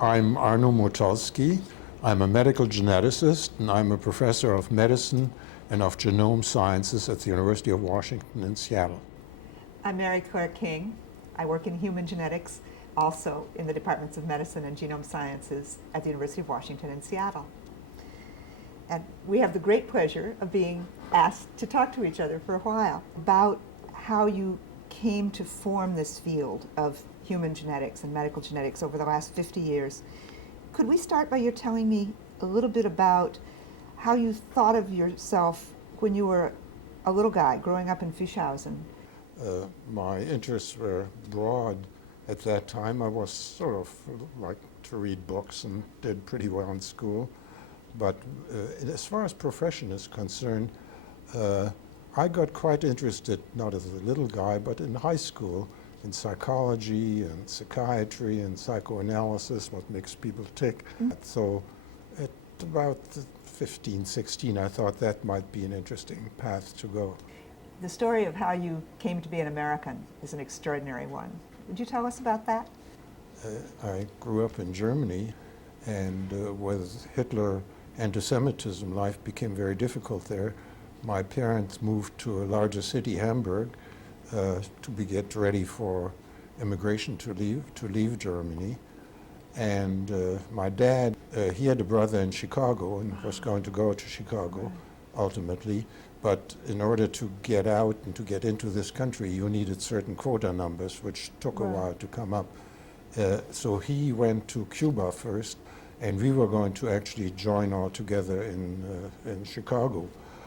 I'm Arno Motulsky. I'm a medical geneticist, and I'm a professor of medicine and of genome sciences at the University of Washington in Seattle. I'm Mary Claire King. I work in human genetics, also in the departments of medicine and genome sciences at the University of Washington in Seattle. And we have the great pleasure of being asked to talk to each other for a while about how you came to form this field of human genetics and medical genetics over the last 50 years. Could we start by you telling me a little bit about how you thought of yourself when you were a little guy growing up in Fischhausen? My interests were broad at that time. I was sort of like to read books and did pretty well in school. But as far as profession is concerned, I got quite interested, not as a little guy, but in high school, in psychology and psychiatry and psychoanalysis, what makes people tick. So at about 15, 16, I thought that might be an interesting path to go. The story of how you came to be an American is an extraordinary one. Would you tell us about that? I grew up in Germany, and with Hitler anti-Semitism, life became very difficult there. My parents moved to a larger city, Hamburg, to get ready for immigration to leave Germany. And my dad, he had a brother in Chicago and was going to go to Chicago ultimately. But in order to get out and to get into this country, you needed certain quota numbers, which took a while to come up. So he went to Cuba first, and we were going to actually join all together in Chicago.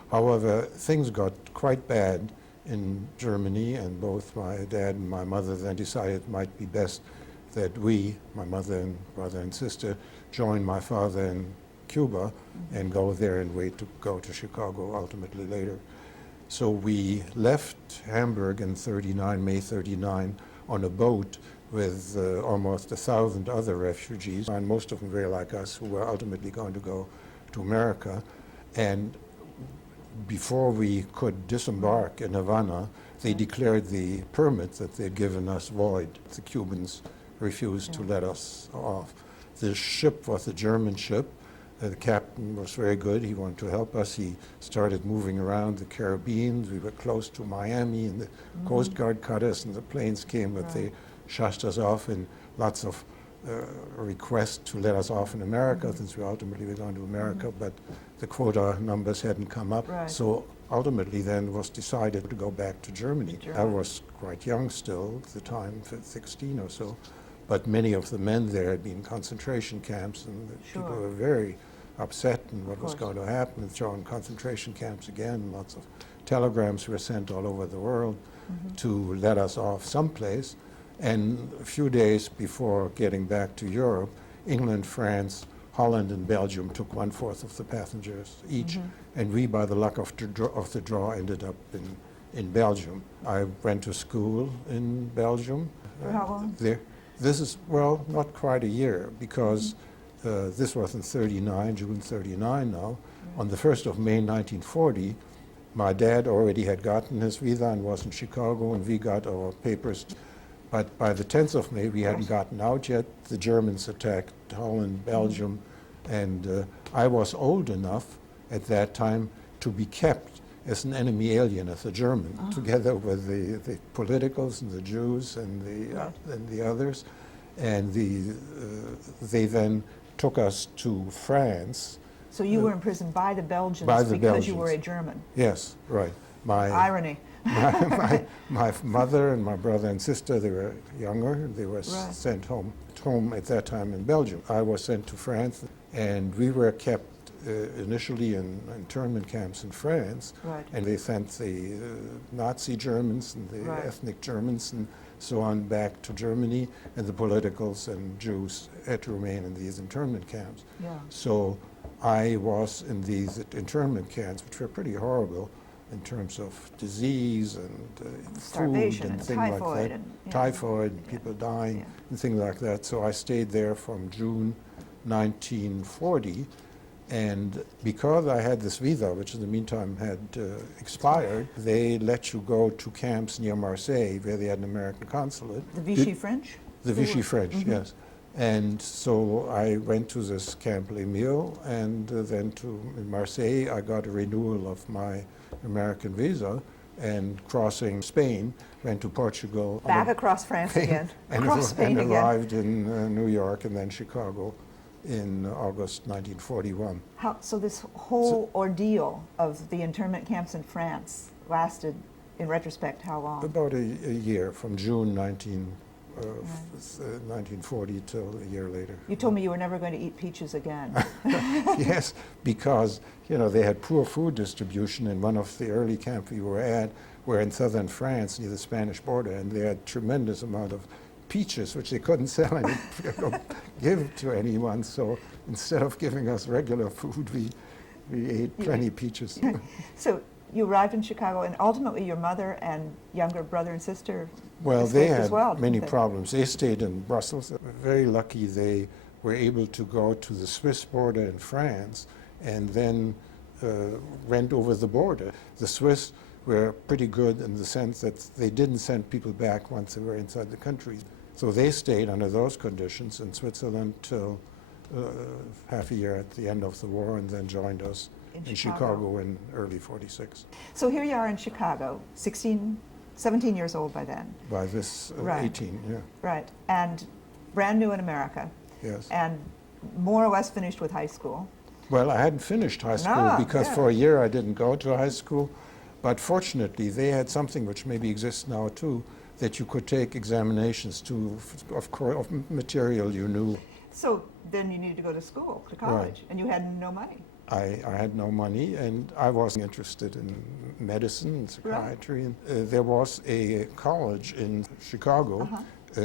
However, things got quite bad in Germany, and both my dad and my mother then decided it might be best that we, my mother and brother and sister, join my father in Cuba and go there and wait to go to Chicago ultimately later. So we left Hamburg in May 39, on a boat with almost 1,000 other refugees, and most of them very like us, who were ultimately going to go to America. And before we could disembark in Havana, they declared the permit that they'd given us void. The Cubans refused to let us off. The ship was a German ship. The captain was very good. He wanted to help us. He started moving around the Caribbean. We were close to Miami, and the Coast Guard cut us, and the planes came, but they shushed us off, and lots of requests to let us off in America, since we ultimately were going to America, but the quota numbers hadn't come up. So ultimately then was decided to go back to Germany. I was quite young still at the time, 16 or so, but many of the men there had been in concentration camps, and the people were very upset in what was going to happen, and thrown in concentration camps again. Lots of telegrams were sent all over the world to let us off someplace. And a few days before getting back to Europe, England, France, Holland, and Belgium took 1/4 of the passengers each, and we, by the luck of the draw, ended up in Belgium. I went to school in Belgium. For how long? This is, well, not quite a year, because this was in 39, June 39 now. On the 1st of May 1940, my dad already had gotten his visa and was in Chicago, and we got our papers. But by the 10th of May, we hadn't gotten out yet. The Germans attacked Holland, Belgium, and I was old enough at that time to be kept as an enemy alien, as a German, together with the politicals and the Jews and the others. And they then took us to France. So you were imprisoned by the Belgians because you were a German? Yes, right. Irony. My mother and my brother and sister, they were younger. They were sent home at that time in Belgium. I was sent to France, and we were kept initially in internment camps in France, and they sent the Nazi Germans and the ethnic Germans and so on back to Germany, and the politicals and Jews had to remain in these internment camps. So I was in these internment camps, which were pretty horrible in terms of disease and food and things like that. Typhoid, and people dying and things like that. So I stayed there from June 1940, and because I had this visa, which in the meantime had expired, they let you go to camps near Marseille, where they had an American consulate. The Vichy French? The Vichy French, yes. And so I went to this Camp Les Milles, and then to Marseille. I got a renewal of my American visa, and crossing Spain, went to Portugal. Back across France again, across Spain and again. arrived in New York and then Chicago in August 1941. So this whole ordeal of the internment camps in France lasted, in retrospect, how long? About a year, from June 1940 till a year later. You told me you were never going to eat peaches again. Yes, because they had poor food distribution in one of the early camps we were at. We're in southern France near the Spanish border, and they had tremendous amount of peaches, which they couldn't sell and give to anyone. So instead of giving us regular food, we ate plenty of peaches. So you arrived in Chicago, and ultimately your mother and younger brother and sister Well, they escaped had as well, many didn't they? problems. They stayed in Brussels. Very lucky they were able to go to the Swiss border in France and then went over the border. The Swiss were pretty good in the sense that they didn't send people back once they were inside the country. So they stayed under those conditions in Switzerland till half a year at the end of the war, and then joined us in Chicago in early '46. So here you are in Chicago, 17 years old by then. By this Right. 18, yeah. Right, and brand new in America, Yes. and more or less finished with high school. Well, I hadn't finished high school because for a year I didn't go to high school. But fortunately, they had something which maybe exists now too, that you could take examinations of material you knew. So then you needed to go to school, to college, Right. and you had no money. I had no money, and I wasn't interested in medicine and psychiatry. And, there was a college in Chicago,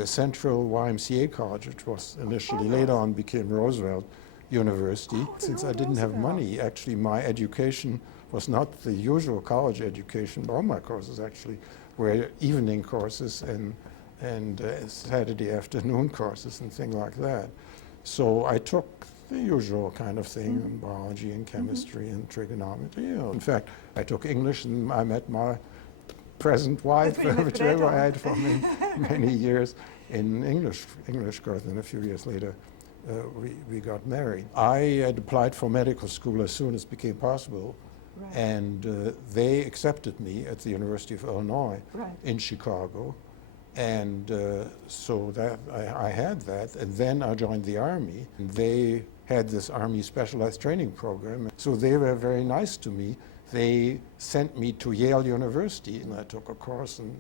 Central YMCA College, which was initially, later on became Roosevelt University. Since I didn't have money, actually my education was not the usual college education. All my courses actually were evening courses and Saturday afternoon courses and things like that. So I took the usual kind of thing, in biology and chemistry and trigonometry. In fact, I took English, and I met my present wife, which I had for many years in English course, and a few years later we got married. I had applied for medical school as soon as it became possible. Right. And they accepted me at the University of Illinois Right. in Chicago. And so that I had that. And then I joined the Army. And they had this Army Specialized Training Program. So they were very nice to me. They sent me to Yale University, and I took a course in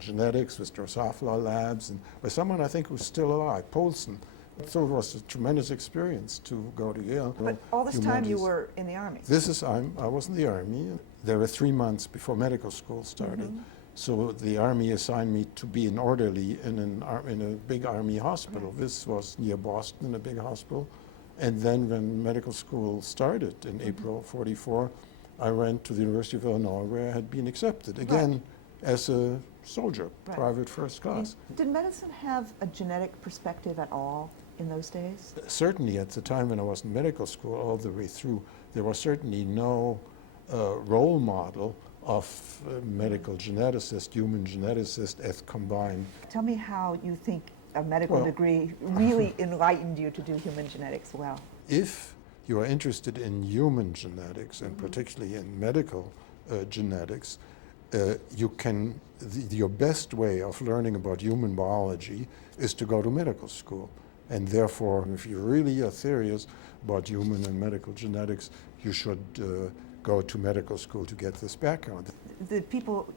genetics with Drosophila labs, and with someone I think who's still alive, Polson. So it was a tremendous experience to go to Yale. But all this time you were in the Army. I was in the Army. There were 3 months before medical school started. So the Army assigned me to be an orderly in a big Army hospital. This was near Boston, a big hospital. And then when medical school started in April '44, I went to the University of Illinois, where I had been accepted, again, as a soldier, private first class. Did medicine have a genetic perspective at all in those days? Certainly at the time when I was in medical school, all the way through, there was certainly no role model of medical geneticist, human geneticist as combined. Tell me how you think a medical degree really enlightened you to do human genetics well. If you are interested in human genetics, and particularly in medical genetics, your best way of learning about human biology is to go to medical school. And therefore, if you really are serious about human and medical genetics, you should go to medical school to get this background. The people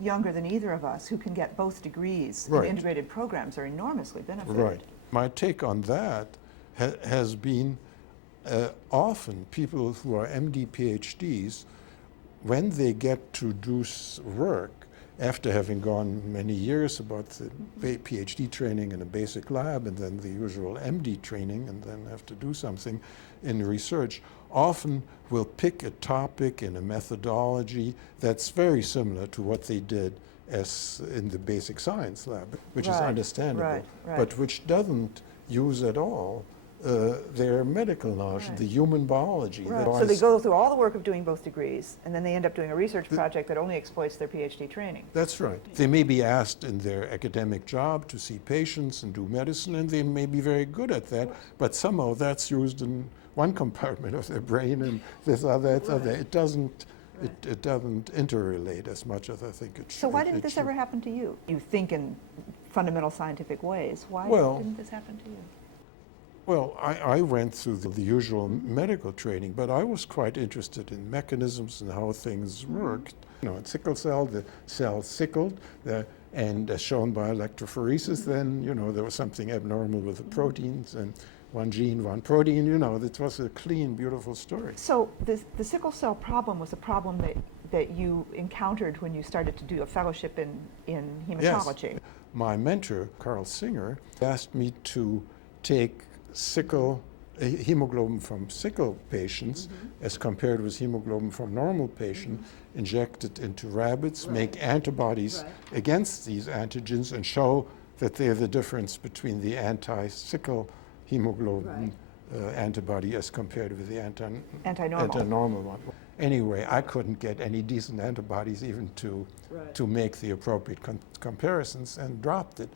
younger than either of us who can get both degrees in integrated programs are enormously benefited. Right. My take on that has been often people who are MD PhDs, when they get to do work after having gone many years about the PhD training in a basic lab and then the usual MD training and then have to do something in research, often will pick a topic in a methodology that's very similar to what they did as in the basic science lab, which is understandable, but which doesn't use at all their medical knowledge, Right. the human biology. Right. that So they was- go through all the work of doing both degrees, and then they end up doing a research project that only exploits their PhD training. That's right. They may be asked in their academic job to see patients and do medicine, and they may be very good at that, but somehow that's used in one compartment of their brain and this other, other. It doesn't interrelate as much as I think it should. So why didn't this ever happen to you? You think in fundamental scientific ways. Why Well, didn't this happen to you? Well, I went through the usual medical training, but I was quite interested in mechanisms and how things worked. You know, in sickle cell, the cell sickled, and as shown by electrophoresis, then, you know, there was something abnormal with the proteins, and one gene, one protein, you know, it was a clean, beautiful story. So the sickle cell problem was a problem that you encountered when you started to do a fellowship in hematology. Yes. My mentor, Carl Singer, asked me to take hemoglobin from sickle patients as compared with hemoglobin from normal patients, inject it into rabbits, make antibodies against these antigens, and show that they're the difference between the anti-sickle hemoglobin antibody as compared with the anti-normal one. Anyway, I couldn't get any decent antibodies even to make the appropriate comparisons, and dropped it.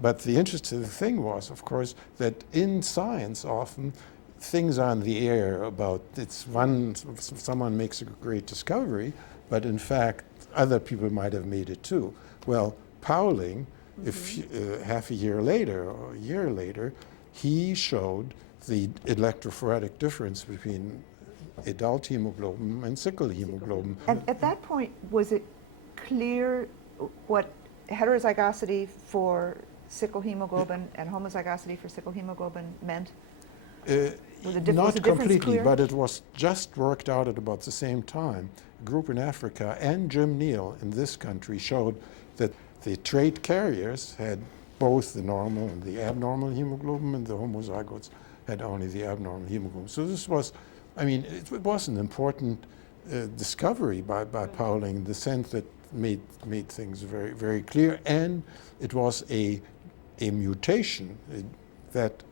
But the interesting thing was, of course, that in science often things are in the air about someone makes a great discovery, but in fact other people might have made it too. Well, Pauling, half a year later or a year later, he showed the electrophoretic difference between adult hemoglobin and sickle hemoglobin. And at that point, was it clear what heterozygosity for sickle hemoglobin and homozygosity for sickle hemoglobin meant? Not completely, but it was just worked out at about the same time. A group in Africa and Jim Neal in this country showed that the trait carriers had both the normal and the abnormal hemoglobin, and the homozygotes had only the abnormal hemoglobin. So this was, I mean, it was an important discovery by Pauling in the sense that made things very, very clear, and it was a mutation that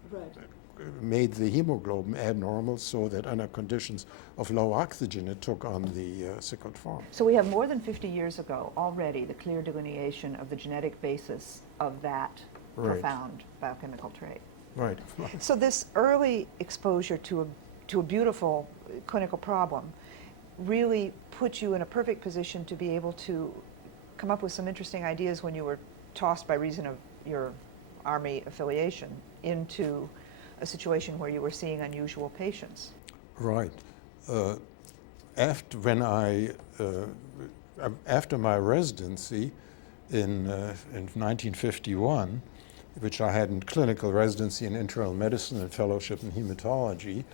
made the hemoglobin abnormal, so that under conditions of low oxygen it took on the sickled form. So we have more than 50 years ago already the clear delineation of the genetic basis of that profound biochemical trait. Right. So this early exposure to a beautiful clinical problem really put you in a perfect position to be able to come up with some interesting ideas when you were tossed by reason of your Army affiliation into a situation where you were seeing unusual patients. Right. After my residency in 1951, which I had in clinical residency in internal medicine and fellowship in hematology,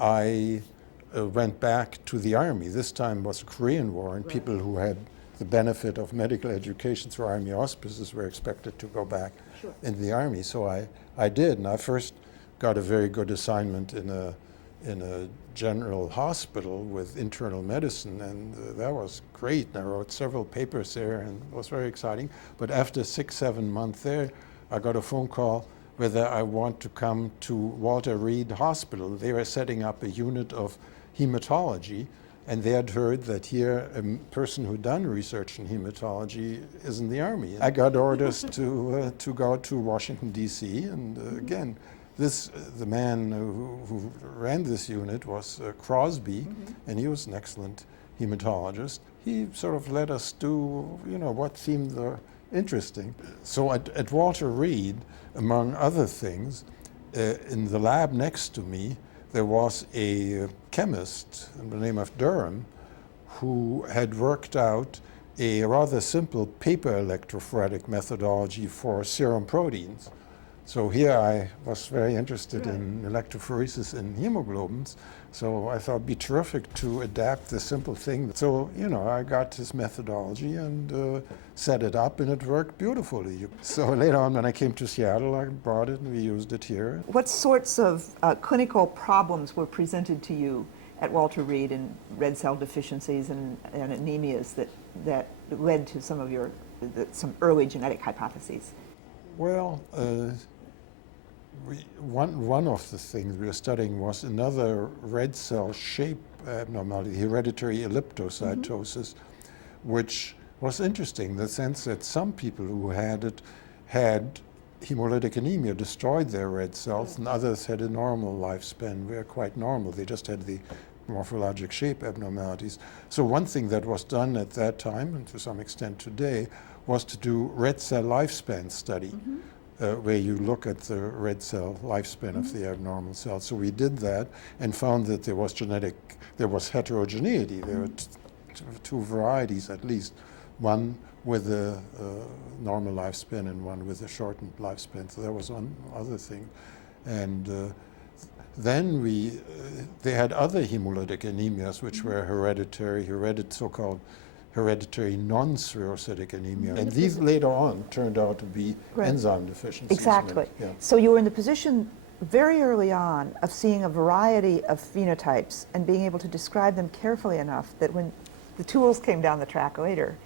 I went back to the Army. This time was the Korean War, and people who had the benefit of medical education through Army auspices were expected to go back in the Army. So I did, and I first got a very good assignment in a general hospital with internal medicine, and that was great. And I wrote several papers there, and it was very exciting. But after 6-7 months there, I got a phone call whether I want to come to Walter Reed Hospital. They were setting up a unit of hematology, and they had heard that here a person who'd done research in hematology is in the Army. I got orders to go to Washington, D.C., and again, the man who ran this unit was Crosby, and he was an excellent hematologist. He sort of let us do, what seemed interesting. So at Walter Reed, among other things, in the lab next to me, there was a chemist in the name of Durham who had worked out a rather simple paper electrophoretic methodology for serum proteins. So here I was very interested in electrophoresis in hemoglobins, so I thought it'd be terrific to adapt this simple thing. So, I got this methodology and set it up, and it worked beautifully. So later on, when I came to Seattle, I brought it and we used it here. What sorts of clinical problems were presented to you at Walter Reed in red cell deficiencies and anemias that led to some of some early genetic hypotheses? Well, one of the things we were studying was another red cell shape abnormality, hereditary elliptocytosis, which was interesting in the sense that some people who had it had hemolytic anemia, destroyed their red cells, and others had a normal lifespan, were quite normal. They just had the morphologic shape abnormalities. So one thing that was done at that time, and to some extent today, was to do red cell lifespan study, where you look at the red cell lifespan of the abnormal cells. So we did that and found that there was heterogeneity. There were two varieties at least, one with a normal lifespan and one with a shortened lifespan. So that was one other thing. And then they had other hemolytic anemias which were hereditary, so-called hereditary non-cirrhotic anemia. And these later on turned out to be enzyme deficiencies. Exactly. Yeah. So you were in the position very early on of seeing a variety of phenotypes and being able to describe them carefully enough that when the tools came down the track later,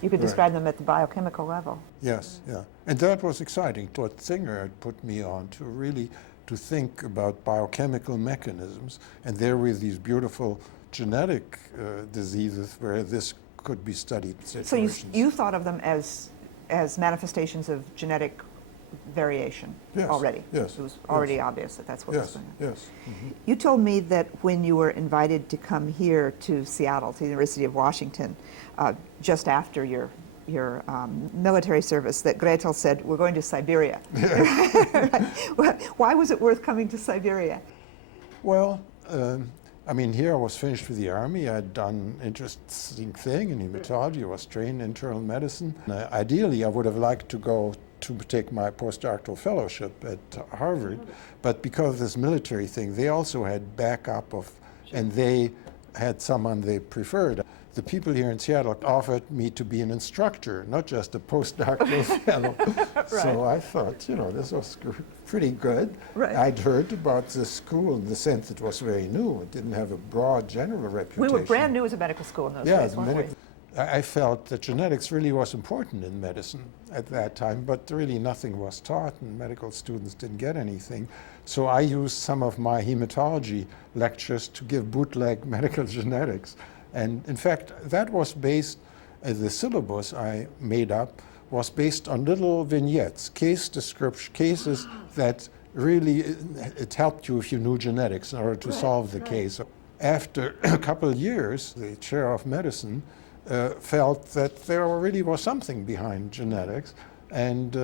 you could describe them at the biochemical level. Yes, yeah. And that was exciting. What Singer had put me on to really to think about biochemical mechanisms, and there were these beautiful genetic diseases where this could be studied. So you thought of them as manifestations of genetic variation already? Yes. It was already obvious that that's what was going on. Yes. You told me that when you were invited to come here to Seattle, to the University of Washington, just after your military service, that Gretel said, "We're going to Siberia." Why was it worth coming to Siberia? Well, I mean, here I was finished with the Army. I'd done interesting thing in hematology. I was trained in internal medicine. Ideally, I would have liked to go to take my postdoctoral fellowship at Harvard, but because of this military thing, they also had backup of, and they had someone they preferred. The people here in Seattle offered me to be an instructor, not just a postdoctoral fellow. So I thought, this was pretty good. I'd heard about this school in the sense it was very new. It didn't have a broad general reputation. We were brand new as a medical school in those days, weren't we? I felt that genetics really was important in medicine at that time, but really nothing was taught, and medical students didn't get anything. So I used some of my hematology lectures to give bootleg medical genetics. And in fact, that was based, the syllabus I made up was based on little vignettes, case description, cases that really, it helped you if you knew genetics in order to solve the case. After a couple of years, the chair of medicine felt that there really was something behind genetics, and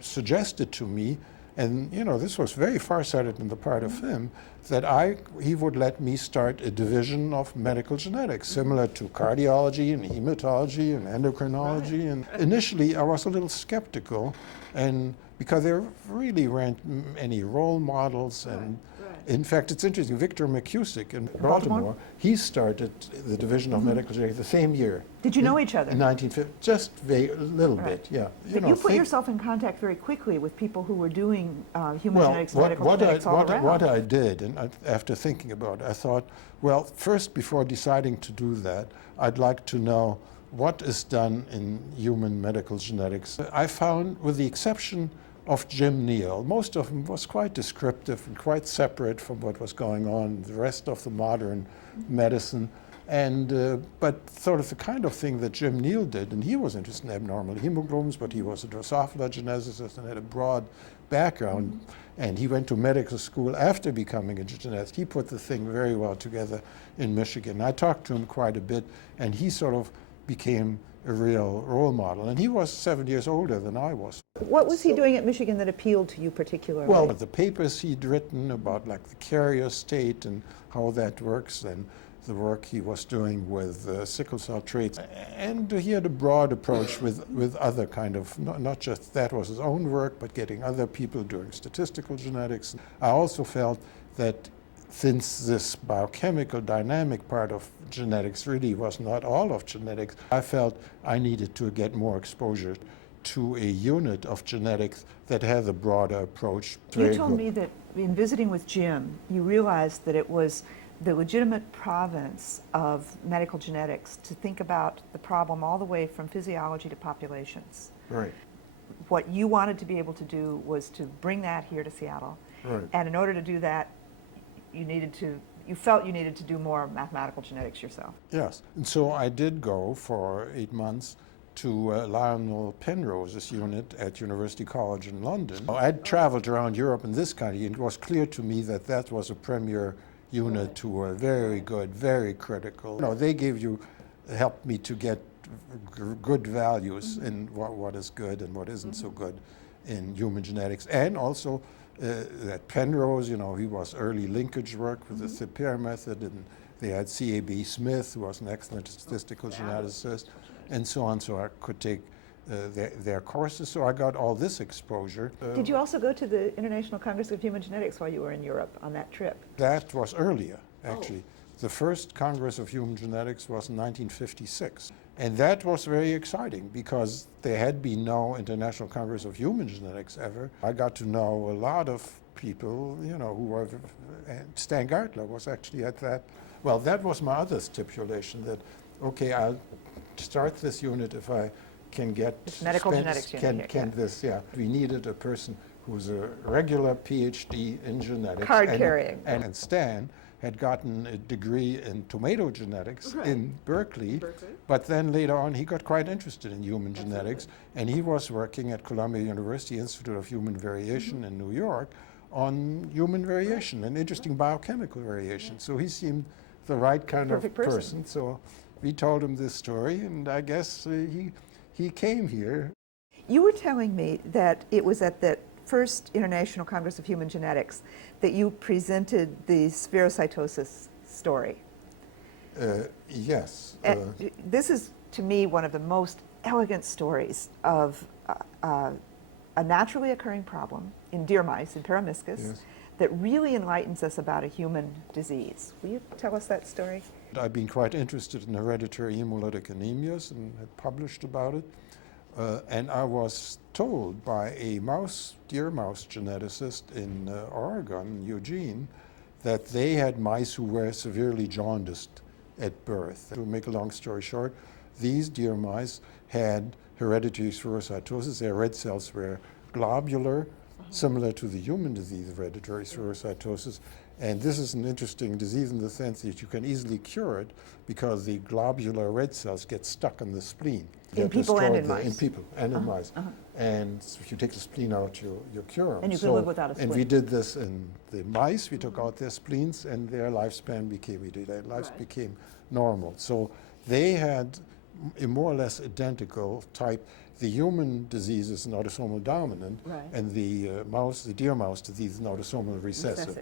suggested to me, and this was very far-sighted on the part of him, that he would let me start a division of medical genetics, similar to cardiology and hematology and endocrinology. And initially, I was a little skeptical, and because there really weren't any role models. And in fact, it's interesting, Victor McCusick in Baltimore, he started the division of medical genetics the same year. Did you know each other? In 1950, just a little bit, yeah. But you put yourself in contact very quickly with people who were doing human genetics, medical genetics all around. What I did, and after thinking about it, I thought, well, first, before deciding to do that, I'd like to know what is done in human medical genetics. I found, with the exception of Jim Neal, most of them was quite descriptive and quite separate from what was going on in the rest of the modern medicine. And but sort of the kind of thing that Jim Neal did, and he was interested in abnormal hemoglobins, but he was a Drosophila geneticist and had a broad background. And he went to medical school after becoming a geneticist. He put the thing very well together in Michigan. I talked to him quite a bit, and he sort of became a real role model. And he was 7 years older than I was. What was he doing at Michigan that appealed to you particularly? Well, the papers he'd written about like the carrier state and how that works, and the work he was doing with sickle cell traits. And he had a broad approach with other kind of, not just that was his own work, but getting other people doing statistical genetics. I also felt that since this biochemical dynamic part of genetics really was not all of genetics, I felt I needed to get more exposure to a unit of genetics that had a broader approach. You told me that in visiting with Jim, you realized that it was the legitimate province of medical genetics to think about the problem all the way from physiology to populations. Right. what you wanted to be able to do was to bring that here to Seattle. Right. And in order to do that, you felt you needed to do more mathematical genetics yourself. Yes, and so I did go for 8 months to Lionel Penrose's unit at University College in London. I'd traveled around Europe and this country, and it was clear to me that that was a premier unit who were very good, very critical. They helped me to get good values in what is good and what isn't so good in human genetics. And also that Penrose, he was early linkage work with the Siberia method, and they had C.A.B. Smith, who was an excellent statistical geneticist, and so on, so I could take their courses. So I got all this exposure. Did you also go to the International Congress of Human Genetics while you were in Europe on that trip? That was earlier, actually. The first Congress of Human Genetics was in 1956. And that was very exciting because there had been no International Congress of Human Genetics ever. I got to know a lot of people, who were, Stan Gartler was actually at that. Well, that was my other stipulation that, okay, I'll start this unit if I can get medical genetics unit. We needed a person who's a regular PhD in genetics. Card carrying. And Stan had gotten a degree in tomato genetics in Berkeley, but then later on he got quite interested in human genetics, and he was working at Columbia University Institute of Human Variation in New York on human variation and interesting biochemical variation. So he seemed the right kind of person. So we told him this story, and I guess he came here. You were telling me that it was at that first International Congress of Human Genetics that you presented the spherocytosis story. Yes. This is, to me, one of the most elegant stories of a naturally occurring problem in deer mice, in Paramiscus, that really enlightens us about a human disease. Will you tell us that story? I've been quite interested in hereditary hemolytic anemias and had published about it. And I was told by a deer mouse geneticist in Oregon, Eugene, that they had mice who were severely jaundiced at birth. To make a long story short, these deer mice had hereditary spherocytosis. Their red cells were globular, similar to the human disease of hereditary spherocytosis. And this is an interesting disease in the sense that you can easily cure it because the globular red cells get stuck in the spleen. In people and in mice. In people and in mice. And if you take the spleen out, you cure them. And you can live without a spleen. And we did this in the mice. We took out their spleens, and their lifespan became normal. So they had a more or less identical type. The human disease is an autosomal dominant, and the deer mouse disease is an autosomal recessive.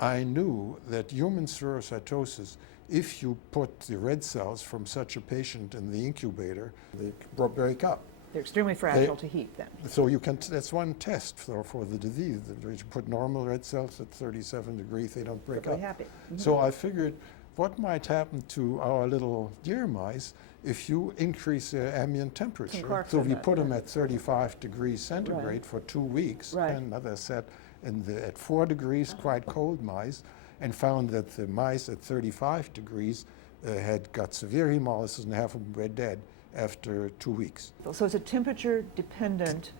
I knew that human spherocytosis, if you put the red cells from such a patient in the incubator, they break up. They're extremely fragile to heat then. So you can, that's one test for the disease. You put normal red cells at 37 degrees, they don't break up. Happy. So I figured, what might happen to our little deer mice if you increase their ambient temperature? So we put them at 35 degrees centigrade for 2 weeks, and as I said, at 4 degrees, quite cold mice, and found that the mice at 35 degrees had got severe hemolysis, and half of them were dead after 2 weeks. So it's a temperature-dependent,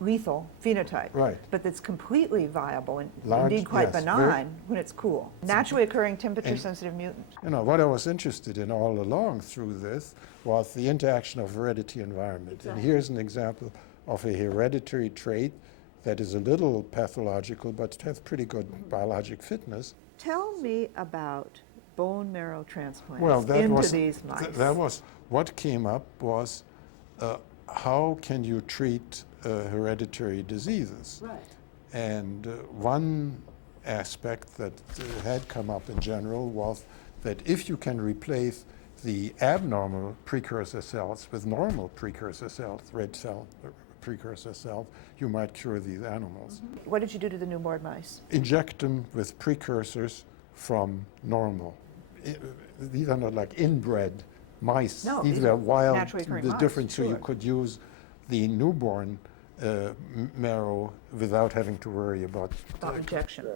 lethal phenotype, but that's completely viable and indeed quite benign when it's cool. Naturally occurring temperature-sensitive mutant. What I was interested in all along through this was the interaction of heredity and environment. And here's an example of a hereditary trait that is a little pathological, but has pretty good biologic fitness. Tell me about bone marrow transplants into these mice. That was what came up was how can you treat hereditary diseases? And one aspect that had come up in general was that if you can replace the abnormal precursor cells with normal precursor cells, red cell precursor cells, you might cure these animals. What did you do to the newborn mice? Inject them with precursors from normal. These are not like inbred mice. No, these are wild. The difference, so you could use the newborn marrow without having to worry about injection.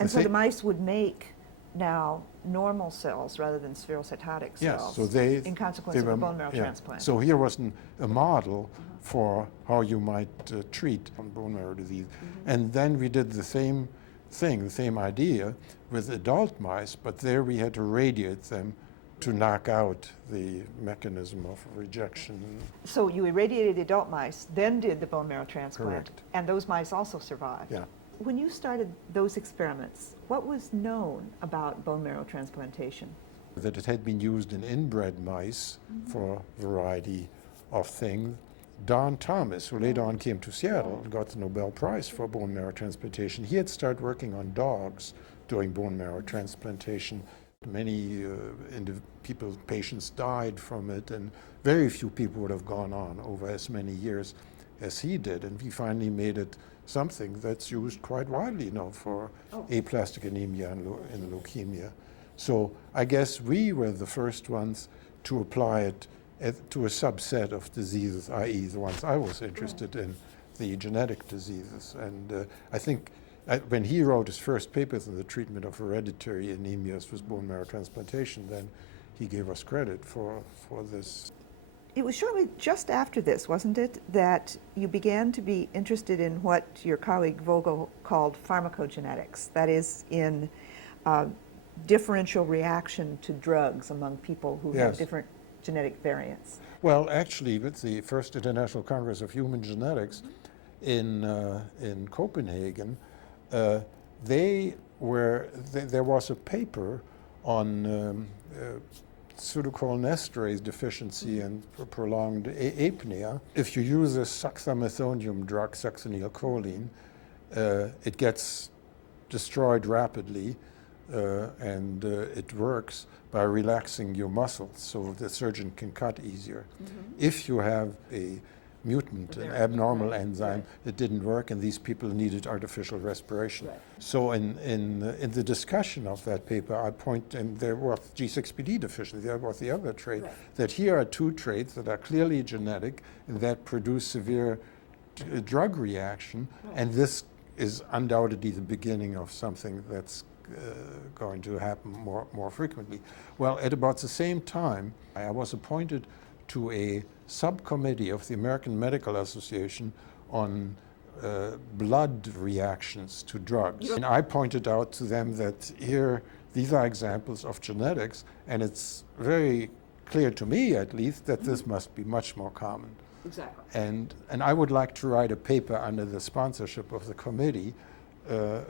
And so the mice would make now normal cells rather than spherocytotic cells. Yes, so in consequence of the bone marrow transplant. So here was a model for how you might treat bone marrow disease. And then we did the same thing, the same idea with adult mice, but there we had to radiate them to knock out the mechanism of rejection. So you irradiated the adult mice, then did the bone marrow transplant, Correct. and those mice also survived. Yeah. When you started those experiments, what was known about bone marrow transplantation? That it had been used in inbred mice for a variety of things. Don Thomas, who later on came to Seattle and got the Nobel Prize for bone marrow transplantation, he had started working on dogs doing bone marrow transplantation. Many patients died from it, and very few people would have gone on over as many years as he did. And he finally made it something that's used quite widely now for aplastic anemia and leukemia. So I guess we were the first ones to apply it to a subset of diseases, i.e. the ones I was interested in, the genetic diseases. And I think when he wrote his first papers on the treatment of hereditary anemias with bone marrow transplantation, then he gave us credit for this. It was shortly just after this, wasn't it, that you began to be interested in what your colleague Vogel called pharmacogenetics, that is, in differential reaction to drugs among people who have different genetic variants. Well, actually, with the first International Congress of Human Genetics in Copenhagen, there was a paper on pseudocholinesterase deficiency and prolonged apnea. If you use a succinylmethonium drug, succinylcholine, it gets destroyed rapidly, and it works by relaxing your muscles so the surgeon can cut easier. If you have a mutant, an abnormal enzyme, it didn't work, and these people needed artificial respiration. So in the discussion of that paper, I point, and there was G6PD deficiency, there was the other trait, that here are two traits that are clearly genetic and that produce severe drug reaction, and this is undoubtedly the beginning of something that's going to happen more frequently. Well, at about the same time, I was appointed to a subcommittee of the American Medical Association on blood reactions to drugs. And I pointed out to them that these are examples of genetics, and it's very clear to me, at least, that this must be much more common. Exactly. And I would like to write a paper under the sponsorship of the committee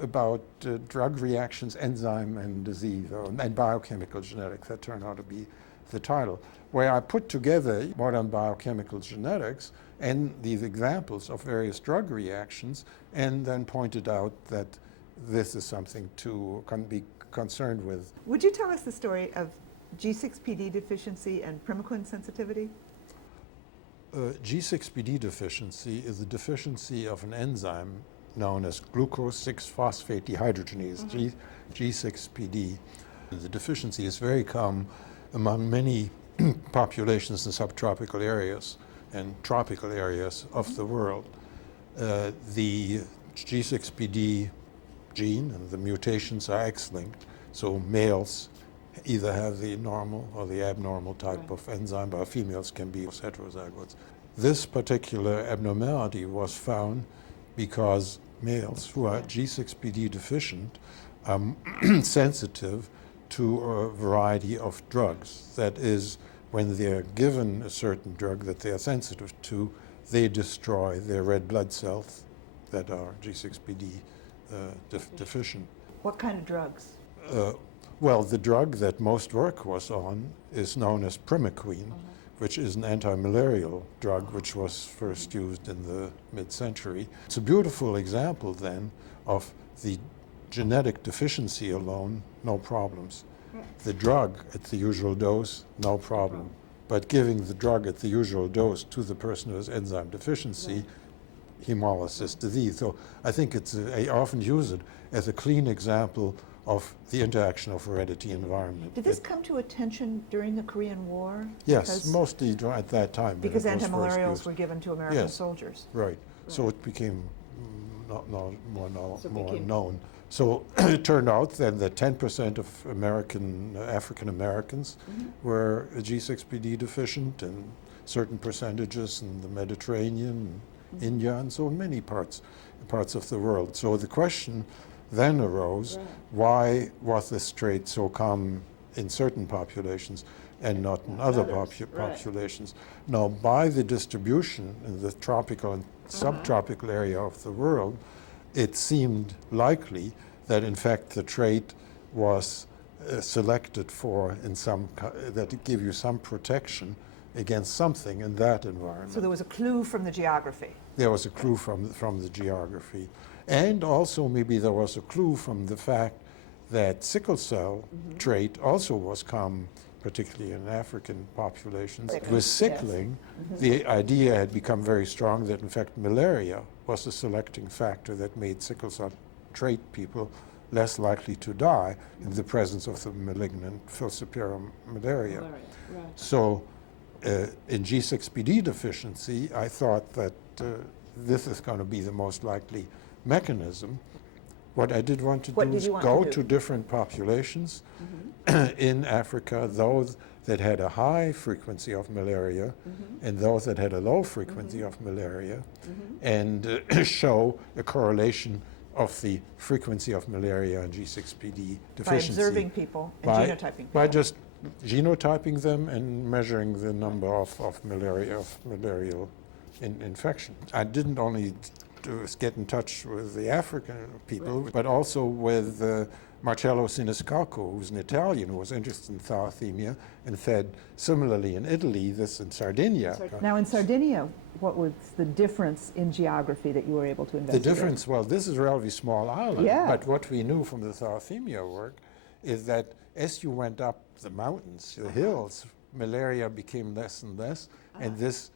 about drug reactions, enzyme and disease, and biochemical genetics. That turned out to be the title, where I put together modern biochemical genetics and these examples of various drug reactions, and then pointed out that this is something to be concerned with. Would you tell us the story of G6PD deficiency and primaquine sensitivity? G6PD deficiency is a deficiency of an enzyme known as glucose 6-phosphate dehydrogenase, G6PD. The deficiency is very common among many populations in subtropical areas and tropical areas of the world. The G6PD gene and the mutations are X-linked, so males either have the normal or the abnormal type of enzyme, but females can be heterozygotes. This particular abnormality was found because males who are G6PD deficient are sensitive to a variety of drugs. That is, when they're given a certain drug that they are sensitive to, they destroy their red blood cells that are G6PD deficient. What kind of drugs? Well, the drug that most work was on is known as primaquine, which is an anti-malarial drug which was first used in the mid-century. It's a beautiful example then of the genetic deficiency alone, no problems. The drug at the usual dose, no problem. But giving the drug at the usual dose to the person who has enzyme deficiency, hemolysis disease. So I think I often use it as a clean example of the interaction of heredity and environment. Did this come to attention during the Korean War? Yes, mostly at that time. Because antimalarials were given to American soldiers. Right. So it became more known. So it turned out then that 10% of African Americans were G6PD deficient, and certain percentages in the Mediterranean, India, and so many parts of the world. So the question then arose, why was this trait so common in certain populations and not in other populations? Now, by the distribution in the tropical and subtropical area of the world, it seemed likely that in fact the trait was selected for in that it give you some protection against something in that environment. So there was a clue from the geography. There was a clue from the geography. And also maybe there was a clue from the fact that sickle cell trait also was common, particularly in African populations. With sickling, the idea had become very strong that in fact malaria was the selecting factor that made sickle cell trait people less likely to die in the presence of the malignant falciparum malaria. So in G6PD deficiency, I thought that this is going to be the most likely mechanism. What I did want to do is go to different populations in Africa, those that had a high frequency of malaria and those that had a low frequency of malaria, and show a correlation of the frequency of malaria and G6PD deficiency. By observing people and genotyping people. By just genotyping them and measuring the number of malarial infections. I didn't only get in touch with the African people, but also with Marcello Siniscalco, who's an Italian who was interested in thalassemia and fed similarly in Italy, this in Sardinia. Now in Sardinia, what was the difference in geography that you were able to investigate? The difference, well, this is a relatively small island, but what we knew from the thalassemia work is that as you went up the mountains, the hills, malaria became less and less, and this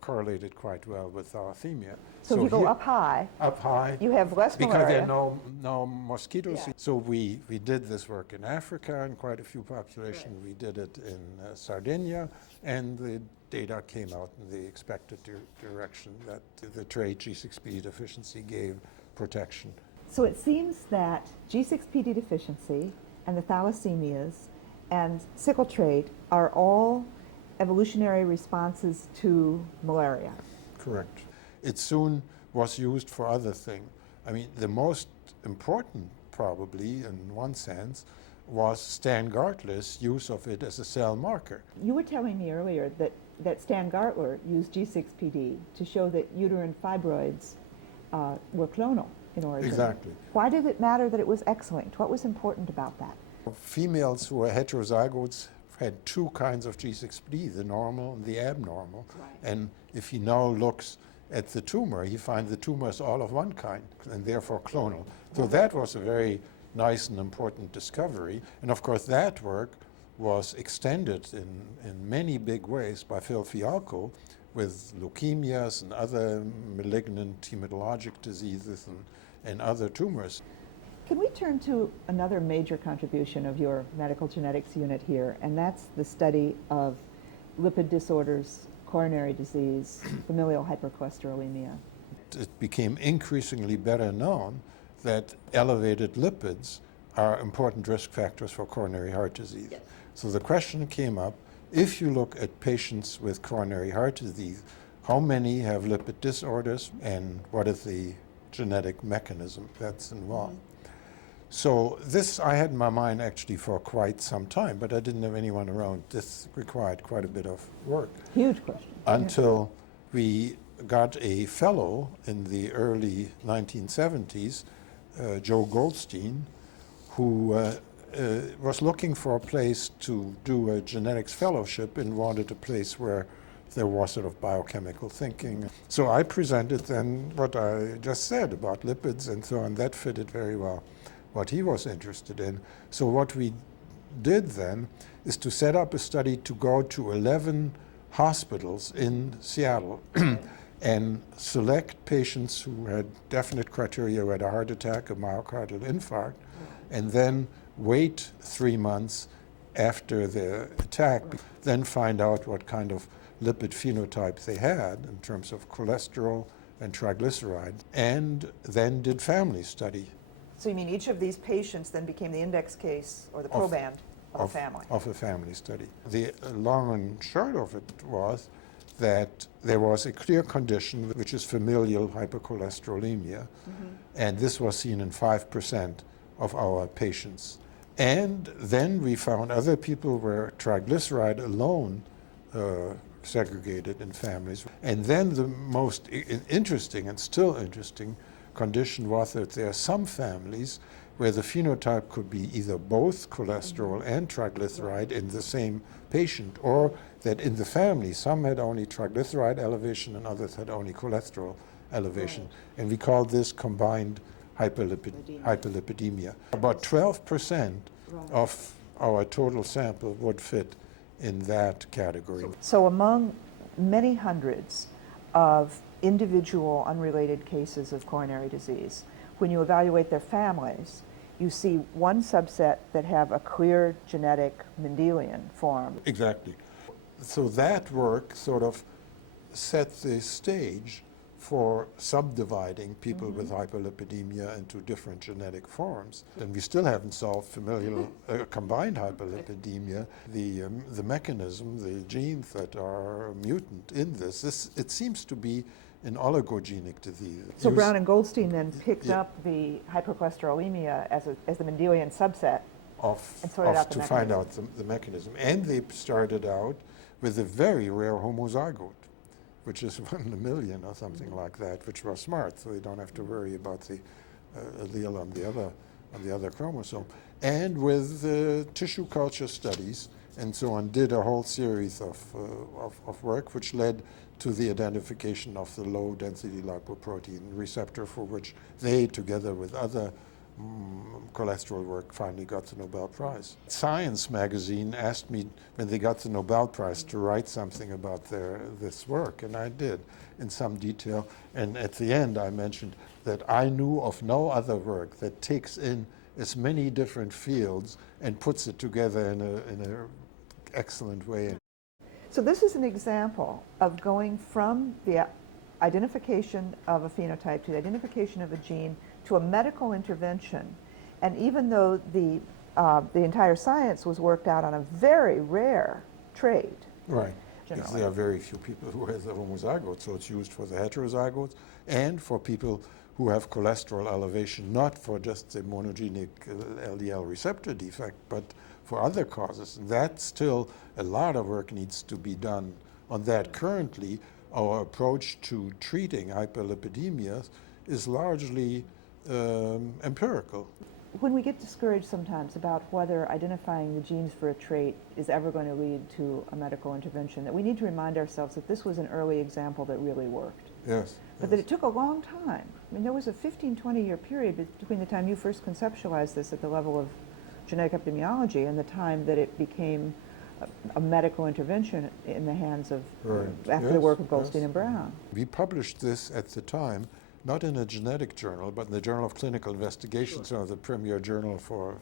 correlated quite well with thalassemia. So if you go up high, you have less because malaria. there are no mosquitoes. Yeah. So we did this work in Africa in quite a few populations. We did it in Sardinia, and the data came out in the expected direction that the trait G6PD deficiency gave protection. So it seems that G6PD deficiency and the thalassemias and sickle trait are all evolutionary responses to malaria. Correct. It soon was used for other things. I mean, the most important, probably, in one sense, was Stan Gartler's use of it as a cell marker. You were telling me earlier that Stan Gartler used G6PD to show that uterine fibroids were clonal in origin. Exactly. Why did it matter that it was X-linked? What was important about that? Females who were heterozygotes had two kinds of G6PD, the normal and the abnormal. Right. And if he now looks at the tumor, he finds the tumor is all of one kind and therefore clonal. So that was a very nice and important discovery. And of course that work was extended in many big ways by Phil Fialco with leukemias and other malignant hematologic diseases and other tumors. Can we turn to another major contribution of your medical genetics unit here, and that's the study of lipid disorders, coronary disease, familial hypercholesterolemia? It became increasingly better known that elevated lipids are important risk factors for coronary heart disease. Yes. So the question came up, if you look at patients with coronary heart disease, how many have lipid disorders and what is the genetic mechanism that's involved? So this I had in my mind actually for quite some time, but I didn't have anyone around. This required quite a bit of work. Huge question. Until we got a fellow in the early 1970s, Joe Goldstein, who was looking for a place to do a genetics fellowship and wanted a place where there was sort of biochemical thinking. So I presented then what I just said about lipids and so on. That fitted very well what he was interested in. So what we did then is to set up a study to go to 11 hospitals in Seattle and select patients who had definite criteria, who had a heart attack, a myocardial infarct, and then wait 3 months after the attack, then find out what kind of lipid phenotype they had in terms of cholesterol and triglyceride, and then did family study. So you mean each of these patients then became the index case or the proband of a family? Of a family study. The long and short of it was that there was a clear condition, which is familial hypercholesterolemia, and this was seen in 5% of our patients. And then we found other people where triglyceride alone segregated in families. And then the most interesting and still interesting condition was that there are some families where the phenotype could be either both cholesterol and triglyceride in the same patient, or that in the family some had only triglyceride elevation and others had only cholesterol elevation. And we called this combined hyperlipidemia. About 12% of our total sample would fit in that category. So among many hundreds of individual unrelated cases of coronary disease, when you evaluate their families, you see one subset that have a clear genetic Mendelian form. Exactly. So that work sort of set the stage for subdividing people with hyperlipidemia into different genetic forms. And we still haven't solved familial combined hyperlipidemia. The mechanism, the genes that are mutant in this, it seems to be an oligogenic disease. So Brown and Goldstein then picked up the hypercholesterolemia as the Mendelian subset and sorted out the to find out the mechanism. And they started out with a very rare homozygote, which is 1 in a million or something like that, which was smart, so they don't have to worry about the allele on the other chromosome. And with tissue culture studies and so on, did a whole series of work which led to the identification of the low-density lipoprotein receptor, for which they, together with other cholesterol work, finally got the Nobel Prize. Science magazine asked me, when they got the Nobel Prize, to write something about this work, and I did in some detail. And at the end, I mentioned that I knew of no other work that takes in as many different fields and puts it together in an excellent way. So this is an example of going from the identification of a phenotype to the identification of a gene to a medical intervention. And even though the entire science was worked out on a very rare trait. Right. Yes, there are very few people who have the homozygote, so it's used for the heterozygotes and for people who have cholesterol elevation, not for just the monogenic LDL receptor defect, but for other causes. And that still, a lot of work needs to be done on that. Currently, our approach to treating hyperlipidemia is largely empirical. When we get discouraged sometimes about whether identifying the genes for a trait is ever going to lead to a medical intervention, that we need to remind ourselves that this was an early example that really worked. Yes. But that it took a long time. I mean, there was a 15, 20-year period between the time you first conceptualized this at the level of genetic epidemiology and the time that it became a medical intervention in the hands of, after the work of Goldstein and Brown. We published this at the time, not in a genetic journal, but in the Journal of Clinical Investigation, so the premier journal for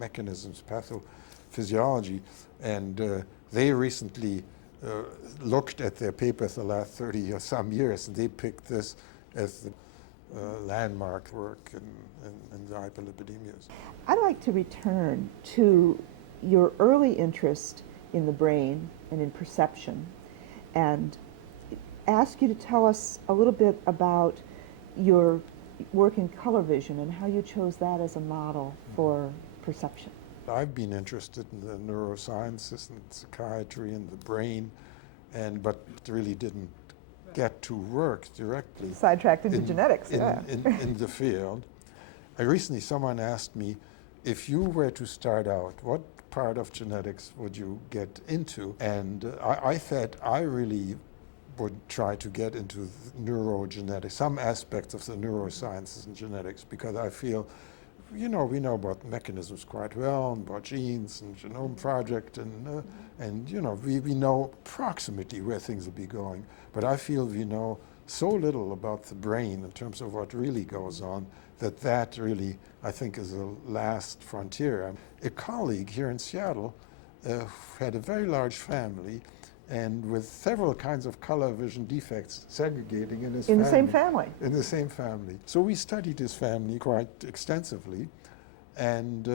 mechanisms, pathophysiology. And they recently looked at their papers the last 30 or some years, and they picked this as the landmark work in the hyperlipidemias. I'd like to return to your early interest in the brain and in perception, and ask you to tell us a little bit about your work in color vision and how you chose that as a model for perception. I've been interested in the neurosciences and psychiatry and the brain, but really didn't get to work directly. Sidetracked into genetics, in the field. Recently someone asked me, if you were to start out, what part of genetics would you get into? And I said I really would try to get into neurogenetics, some aspects of the neurosciences and genetics, because I feel, we know about mechanisms quite well, and about genes and Genome Project, and we know approximately where things will be going. But I feel we know so little about the brain in terms of what really goes on, that really, I think, is the last frontier. A colleague here in Seattle had a very large family, and with several kinds of color vision defects segregating in his family. In the same family? In the same family. So we studied his family quite extensively, and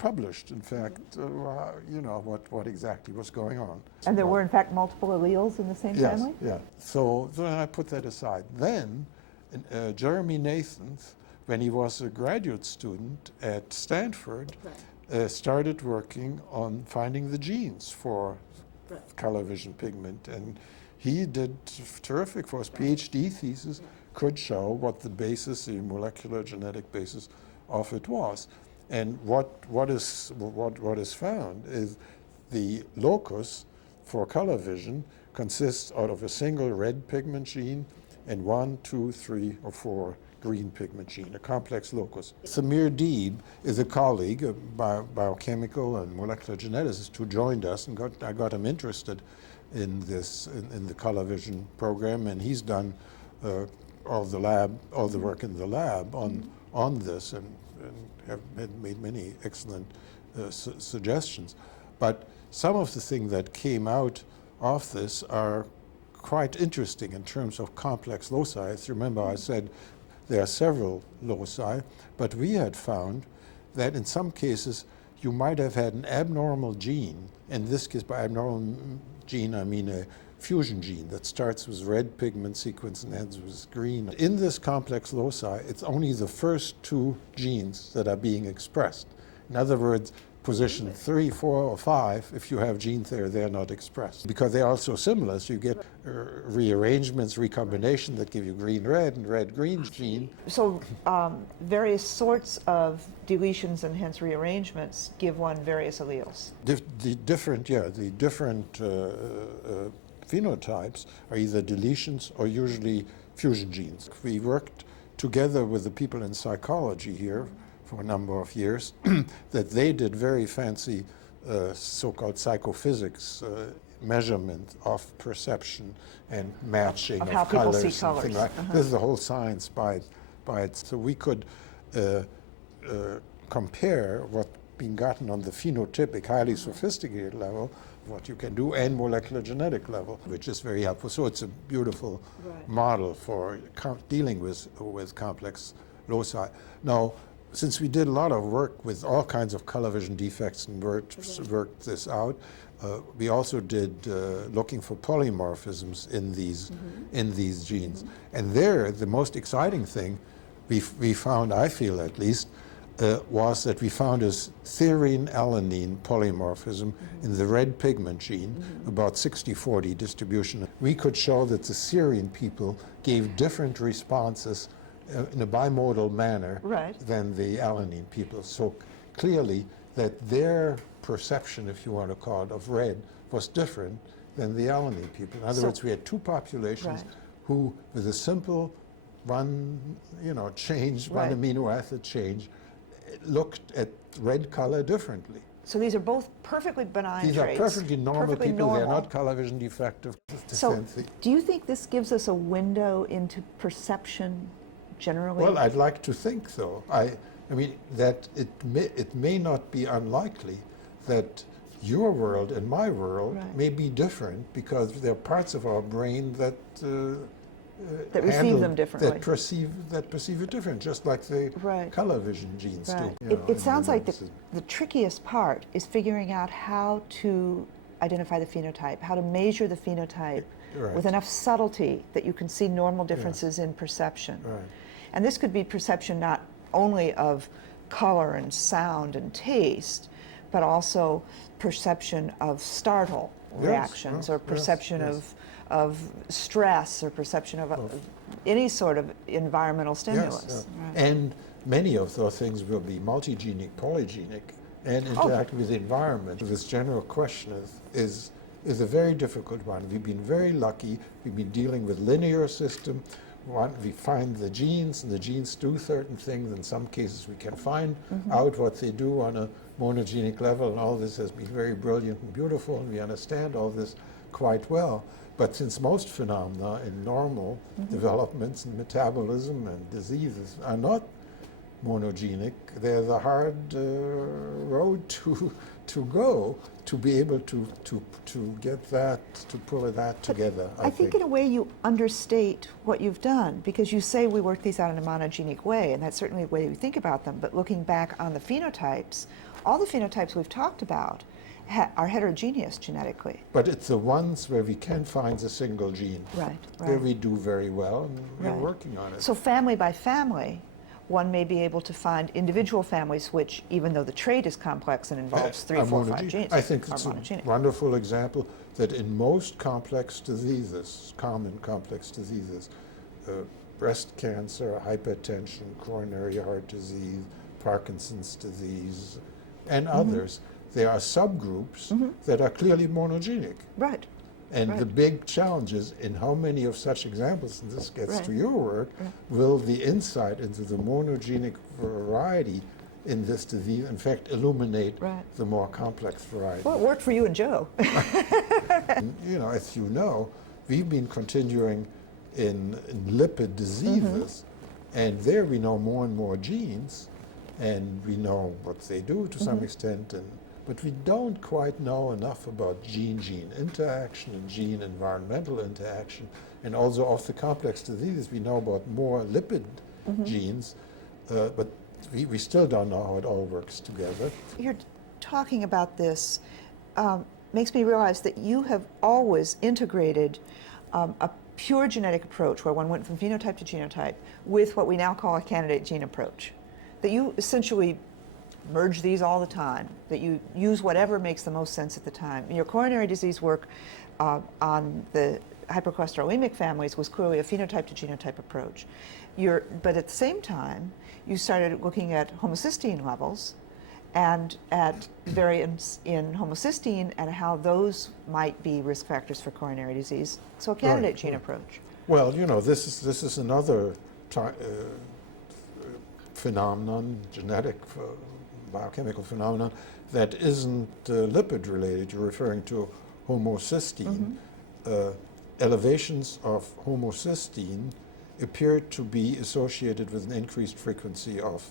published, in fact, what exactly was going on. And there were, in fact, multiple alleles in the same family? Yeah. So then I put that aside. Then Jeremy Nathans, when he was a graduate student at Stanford, started working on finding the genes for color vision pigment. And he did terrific for his PhD thesis, could show what the basis, the molecular genetic basis of it was. And what is found is the locus for color vision consists out of a single red pigment gene and 1, 2, 3, or 4 green pigment gene, a complex locus. Samir Deeb is a colleague, a biochemical and molecular geneticist who joined us, and I got him interested in this, in the color vision program, and he's done all the work in the lab on this, and have made many excellent suggestions. But some of the things that came out of this are quite interesting in terms of complex loci. Remember, I said there are several loci, but we had found that in some cases you might have had an abnormal gene. In this case, by abnormal gene, I mean a fusion gene that starts with red pigment sequence and ends with green. In this complex loci, it's only the first 2 genes that are being expressed. In other words, position 3, 4, or 5, if you have genes there, they're not expressed. Because they are so similar, so you get rearrangements, recombination that give you green-red and red-green gene. So various sorts of deletions and hence rearrangements give one various alleles. The different phenotypes are either deletions or usually fusion genes. We worked together with the people in psychology here for a number of years, that they did very fancy so-called psychophysics measurement of perception and matching of colors and things like that. This is the whole science by it. So we could compare what's being gotten on the phenotypic, highly sophisticated level, what you can do, and molecular genetic level, which is very helpful. So it's a beautiful model for dealing with complex loci. Now, since we did a lot of work with all kinds of color vision defects and worked this out, we also did looking for polymorphisms in these genes. And there, the most exciting thing we found, I feel at least, was that we found a serine-alanine polymorphism in the red pigment gene, about 60-40 distribution. We could show that the serine people gave different responses in a bimodal manner than the alanine people. So clearly that their perception, if you want to call it, of red was different than the alanine people. In other words, we had 2 populations who, with a simple one amino acid change, looked at red color differently. So these are both perfectly benign traits. These are perfectly normal people. They're not color vision defective. So do you think this gives us a window into perception generally? Well, I'd like to think so. I mean, that it may not be unlikely that your world and my world may be different because there are parts of our brain that receive them differently. That perceive it different, just like the color vision genes do. It sounds like the trickiest part is figuring out how to identify the phenotype, how to measure the phenotype with enough subtlety that you can see normal differences in perception. And this could be perception not only of color and sound and taste, but also perception of startle reactions or perception of stress or perception of any sort of environmental stimulus. And many of those things will be multigenic, polygenic, and interact with the environment. This general question is a very difficult one. We've been very lucky. We've been dealing with linear system. We find the genes, and the genes do certain things. In some cases, we can find out what they do on a monogenic level, and all this has been very brilliant and beautiful, and we understand all this quite well. But since most phenomena in normal developments and metabolism and diseases are not monogenic. There's a hard road to go to be able to get that, to pull that together. I think in a way you understate what you've done, because you say we work these out in a monogenic way, and that's certainly the way we think about them. But looking back on the phenotypes, all the phenotypes we've talked about are heterogeneous genetically. But it's the ones where we can find the single gene. Right, Where right. we do very well, and we're Right. working on it. So family by family, one may be able to find individual families which, even though the trait is complex and involves 3, are 4, 5 monogenic. genes, I think are it's a monogenic. wonderful example that in most complex diseases, common complex diseases, breast cancer, hypertension, coronary heart disease, Parkinson's disease, and others, there are subgroups that are clearly monogenic. Right. And the Right. big challenge is in how many of such examples, and this gets Right. to your work, will the insight into the monogenic variety in this disease, in fact, illuminate Right. the more complex variety. Well, it worked for you and Joe. And, as you know, we've been continuing in lipid diseases, and there we know more and more genes, and we know what they do to some extent, but we don't quite know enough about gene-gene interaction and gene-environmental interaction. And also of the complex diseases, we know about more lipid genes, but we still don't know how it all works together. You're talking about this makes me realize that you have always integrated a pure genetic approach where one went from phenotype to genotype with what we now call a candidate gene approach. That you essentially merge these all the time, that you use whatever makes the most sense at the time. Your coronary disease work on the hypercholesterolemic families was clearly a phenotype to genotype approach. But at the same time, you started looking at homocysteine levels and at variants in homocysteine and how those might be risk factors for coronary disease. So a candidate gene approach. Well, this is another phenomenon, genetic biochemical phenomenon that isn't lipid related. You're referring to homocysteine. Elevations of homocysteine appear to be associated with an increased frequency of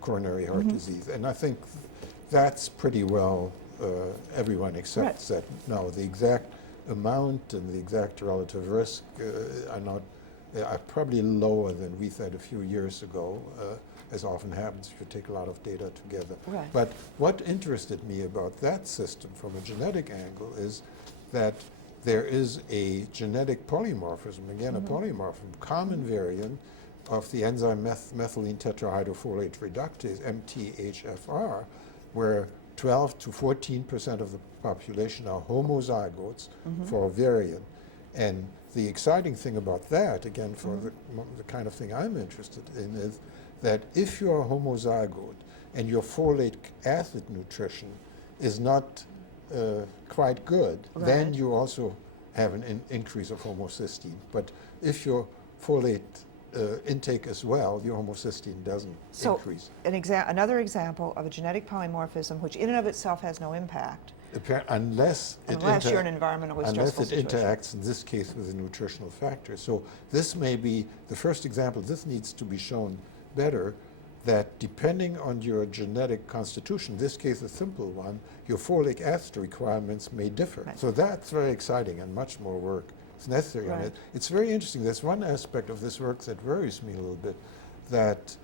coronary heart disease. And I think that's pretty well everyone accepts that. Now, the exact amount and the exact relative risk are probably lower than we thought a few years ago, as often happens if you take a lot of data together. Right. But what interested me about that system from a genetic angle is that there is a genetic polymorphism, again a polymorphism, common variant of the enzyme methylene tetrahydrofolate reductase, MTHFR, where 12 to 14% of the population are homozygotes for a variant. And the exciting thing about that, again, for the kind of thing I'm interested in, is that if you're a homozygote and your folate acid nutrition is not quite good, then you also have an increase of homocysteine. But if your folate intake as well, your homocysteine doesn't increase. Another example of a genetic polymorphism which in and of itself has no impact. Unless you're in an environmentally stressful situation. Interacts, in this case, with a nutritional factor. So this may be the first example. This needs to be shown better, that depending on your genetic constitution, in this case a simple one, your folic acid requirements may differ. Right. So that's very exciting, and much more work is necessary on it. It's very interesting. There's one aspect of this work that worries me a little bit, that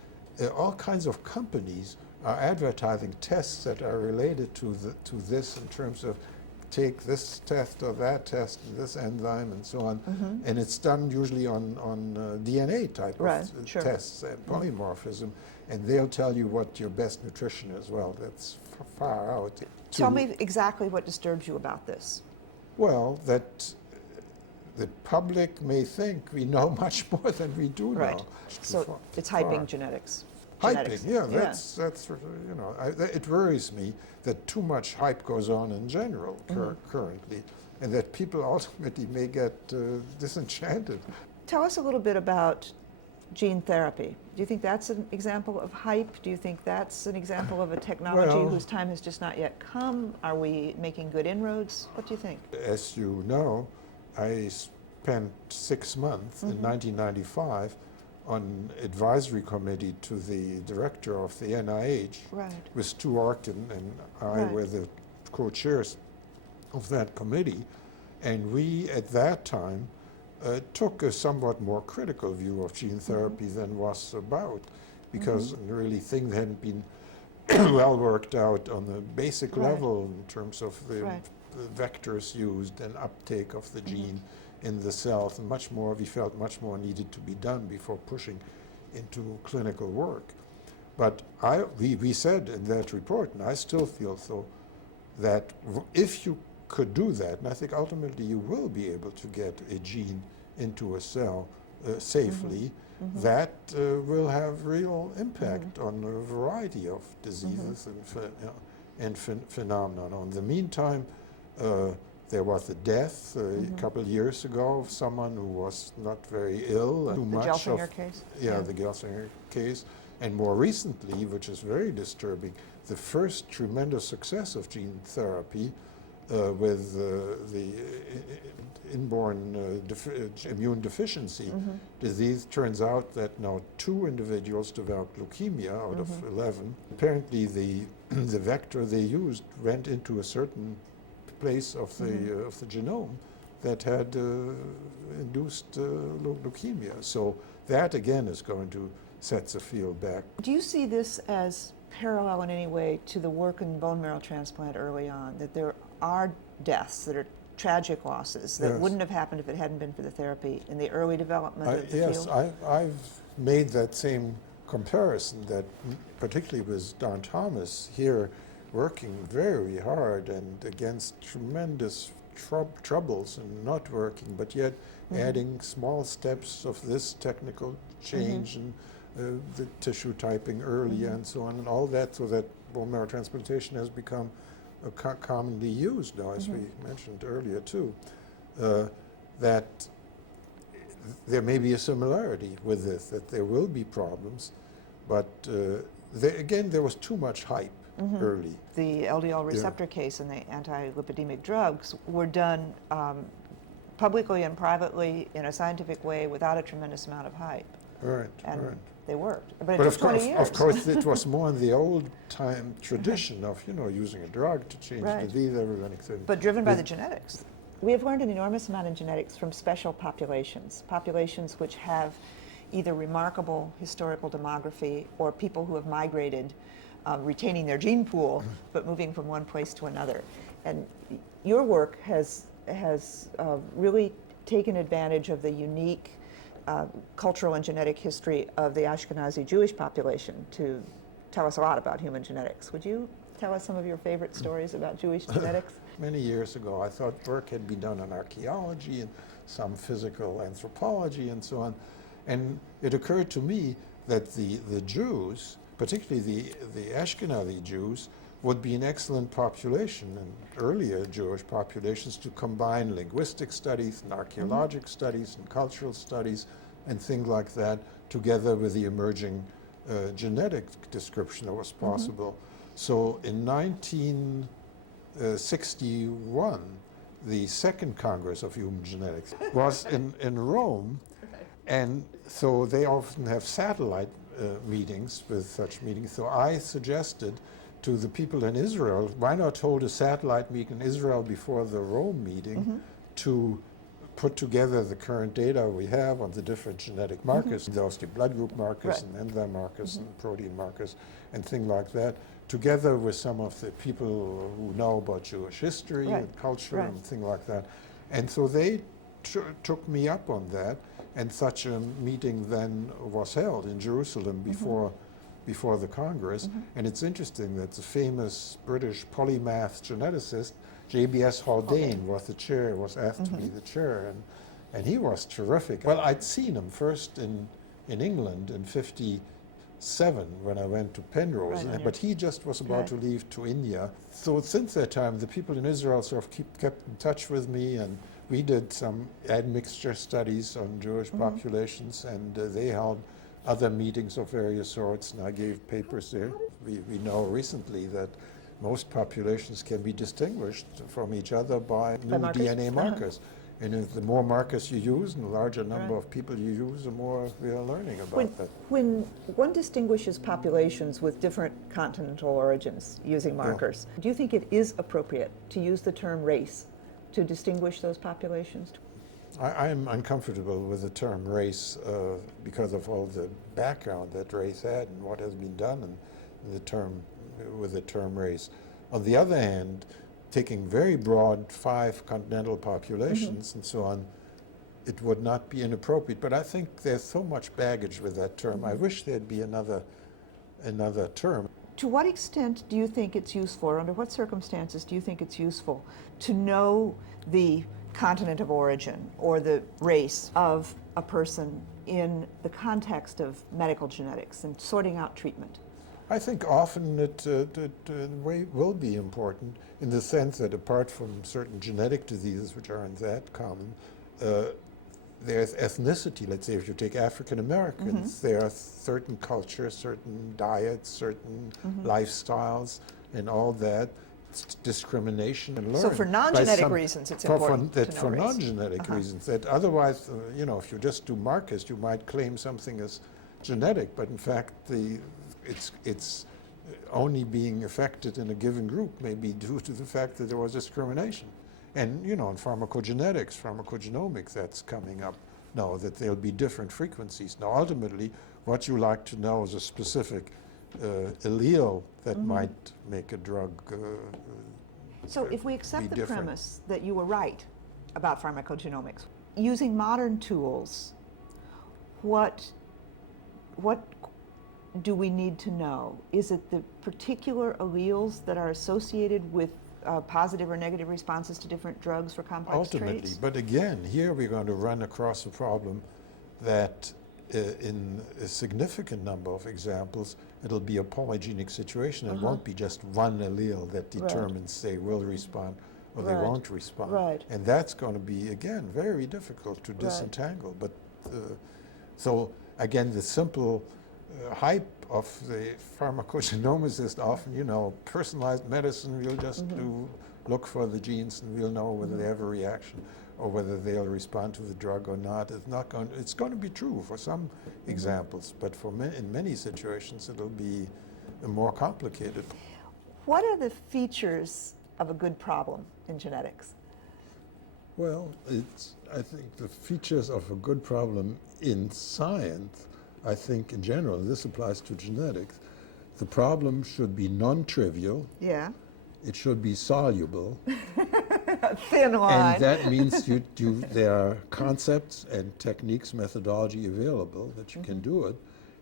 all kinds of companies are advertising tests that are related to this in terms of take this test or that test, this enzyme and so on, and it's done usually on DNA type of tests and polymorphism, and they'll tell you what your best nutrition is. Well, that's far out. Tell me exactly what disturbs you about this. Well, that the public may think we know much more than we do now. So it's hyping genetics. Hyping, yeah, that's it worries me that too much hype goes on in general currently, and that people ultimately may get disenchanted. Tell us a little bit about gene therapy. Do you think that's an example of hype? Do you think that's an example of a technology whose time has just not yet come? Are we making good inroads? What do you think? As you know, I spent 6 months in 1995 on advisory committee to the director of the NIH, Right. with Stu Arkin and I Right. were the co-chairs of that committee, and we at that time took a somewhat more critical view of gene therapy than was about, because really things hadn't been well worked out on the basic Right. level in terms of the Right. vectors used and uptake of the gene in the cells, and we felt much more needed to be done before pushing into clinical work. But we said in that report, and I still feel so, that if you could do that, and I think ultimately you will be able to get a gene into a cell safely, that will have real impact on a variety of diseases and phenomena. In the meantime, there was a death a couple of years ago of someone who was not very ill. And The Gelsinger case? Yeah, the Gelsinger case. And more recently, which is very disturbing, the first tremendous success of gene therapy with the inborn immune deficiency disease. Turns out that now 2 individuals developed leukemia out of 11. Apparently the vector they used went into a certain place of the genome that had induced leukemia. So that again is going to set the field back. Do you see this as parallel in any way to the work in bone marrow transplant early on, that there are deaths that are tragic losses that Yes. wouldn't have happened if it hadn't been for the therapy in the early development of the Yes, field? I've made that same comparison, that particularly with Don Thomas here working very hard and against tremendous troubles and not working, but yet adding small steps of this technical change and the tissue typing early and so on and all that, so that bone marrow transplantation has become commonly used now, as we mentioned earlier too. That there may be a similarity with this, that there will be problems, but again, there was too much hype early. The LDL receptor case and the anti-lipidemic drugs were done publicly and privately in a scientific way without a tremendous amount of hype. Right, And right. they worked. But it But took of 20 years. of course, it was more in the old time tradition of, using a drug to change Right. disease, everything. But driven by With- the genetics. We have learned an enormous amount in genetics from special populations which have either remarkable historical demography or people who have migrated, retaining their gene pool, but moving from one place to another. And your work has really taken advantage of the unique cultural and genetic history of the Ashkenazi Jewish population to tell us a lot about human genetics. Would you tell us some of your favorite stories about Jewish genetics? Many years ago, I thought work had been done on archaeology and some physical anthropology and so on. And it occurred to me that the Jews, particularly the Ashkenazi Jews, would be an excellent population in earlier Jewish populations to combine linguistic studies and archaeologic studies and cultural studies and things like that together with the emerging genetic description that was possible. So in 1961, the Second Congress of Human Genetics was in Rome, and so they often have satellite meetings with such meetings. So I suggested to the people in Israel, why not hold a satellite meeting in Israel before the Rome meeting to put together the current data we have on the different genetic markers, those the blood group markers and enzyme markers and protein markers and things like that, together with some of the people who know about Jewish history and culture and things like that. And so they took me up on that, and such a meeting then was held in Jerusalem before the Congress. And it's interesting that the famous British polymath geneticist J.B.S. Haldane was asked to be the chair, and he was terrific. Well, I'd seen him first in England in '57 when I went to Penrose, but he just was about to leave to India. So since that time, the people in Israel sort of kept in touch with me, and we did some admixture studies on Jewish populations, and they held other meetings of various sorts, and I gave papers there. We know recently that most populations can be distinguished from each other by new markers? DNA markers. And if the more markers you use and the larger number Right. of people you use, the more we are learning about that. When one distinguishes populations with different continental origins using markers, do you think it is appropriate to use the term race to distinguish those populations? I'm uncomfortable with the term race because of all the background that race had and what has been done with the term race. On the other hand, taking very broad 5 continental populations and so on, it would not be inappropriate. But I think there's so much baggage with that term. I wish there'd be another term. To what extent do you think it's useful, or under what circumstances do you think it's useful to know the continent of origin or the race of a person in the context of medical genetics and sorting out treatment? I think often it will be important in the sense that apart from certain genetic diseases which aren't that common, there's ethnicity. Let's say if you take African Americans, there are certain cultures, certain diets, certain lifestyles, and all that discrimination and learn. So for non-genetic reasons, it's important to know for race. non-genetic reasons, that otherwise, if you just do markers, you might claim something as genetic, but in fact, it's only being affected in a given group may be due to the fact that there was discrimination. And, in pharmacogenetics, pharmacogenomics, that's coming up now, that there'll be different frequencies. Now, ultimately, what you like to know is a specific allele that might make a drug So if we accept be the different. premise that you were right about pharmacogenomics, using modern tools, what do we need to know? Is it the particular alleles that are associated with positive or negative responses to different drugs for complex ultimately. traits? But again, here we're going to run across a problem that in a significant number of examples, it'll be a polygenic situation. It won't be just one allele that determines they will respond or they won't respond. Right. And that's going to be, again, very difficult to disentangle. But so, again, the simple hype of the pharmacogenomicist often, personalized medicine, we'll just look for the genes and we'll know whether they have a reaction or whether they'll respond to the drug or not. It's going to be true for some examples, but in many situations it'll be more complicated. What are the features of a good problem in genetics? Well, I think the features of a good problem in science, I think in general, and this applies to genetics, the problem should be non-trivial. Yeah. It should be soluble. A thin line. And that means there are concepts and techniques, methodology available that you can do it.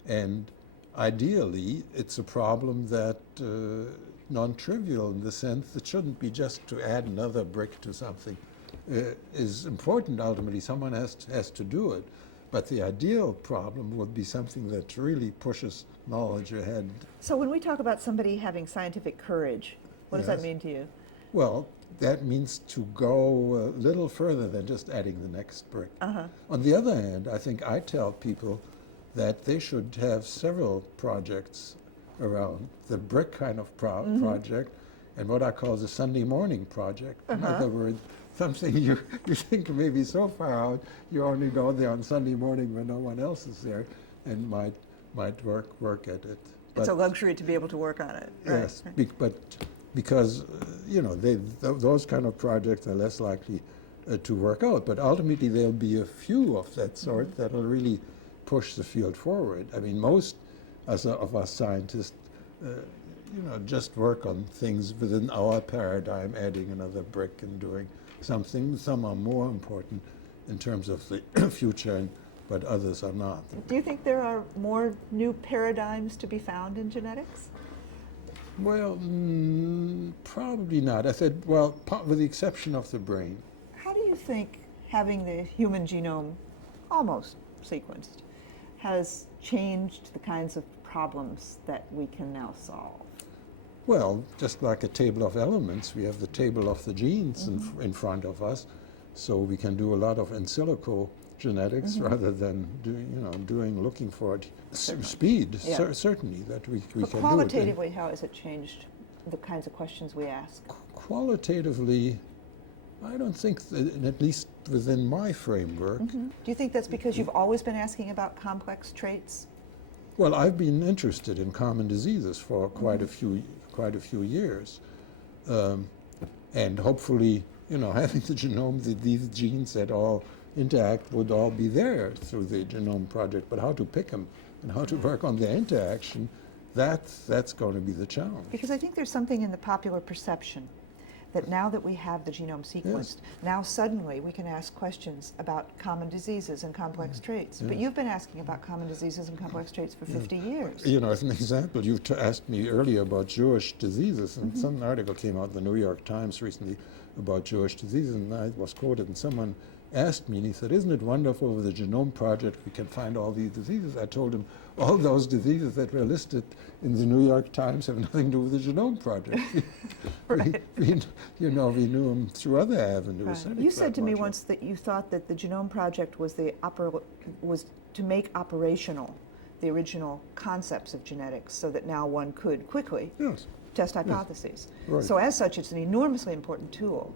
And ideally, it's a problem that non-trivial in the sense that shouldn't be just to add another brick to something. Is important ultimately. Someone has to do it. But the ideal problem would be something that really pushes knowledge ahead. So when we talk about somebody having scientific courage, what does that Yes. mean to you? Well, that means to go a little further than just adding the next brick. On the other hand, I think I tell people that they should have several projects around the brick kind of project and what I call the Sunday morning project. In other words, something you think may be so far out, you only go there on Sunday morning when no one else is there and might work at it. It's a luxury to be able to work on it. Right? Yes, but because those kind of projects are less likely to work out. But ultimately, there'll be a few of that sort that will really push the field forward. I mean, most of us scientists, just work on things within our paradigm, adding another brick and doing something. Some are more important in terms of the future, but others are not. Do you think there are more new paradigms to be found in genetics? Well, probably not. I said, well, with the exception of the brain. How do you think having the human genome almost sequenced has changed the kinds of problems that we can now solve? Well, just like a table of elements, we have the table of the genes in front of us, so we can do a lot of in silico genetics rather than looking for it. Speed, certainly, that we can do it. Qualitatively, how has it changed the kinds of questions we ask? Qualitatively, I don't think that, at least within my framework. Do you think that's because you've always been asking about complex traits? Well, I've been interested in common diseases for quite a few years, and hopefully, having the genome, these genes that all interact would all be there through the Genome Project. But how to pick them and how to work on their interaction, that's going to be the challenge. Because I think there's something in the popular perception that now that we have the genome sequenced, now suddenly we can ask questions about common diseases and complex traits. But you've been asking about common diseases and complex traits for 50 years. As an example, you asked me earlier about Jewish diseases, and some article came out in the New York Times recently about Jewish diseases, and I was quoted, and someone asked me, and he said, "Isn't it wonderful with the Genome Project we can find all these diseases?" I told him, all those diseases that were listed in the New York Times have nothing to do with the Genome Project. Right. we knew them through other avenues. Right. You said to me once that you thought that the Genome Project was was to make operational the original concepts of genetics so that now one could quickly test hypotheses. Right. So as such, it's an enormously important tool,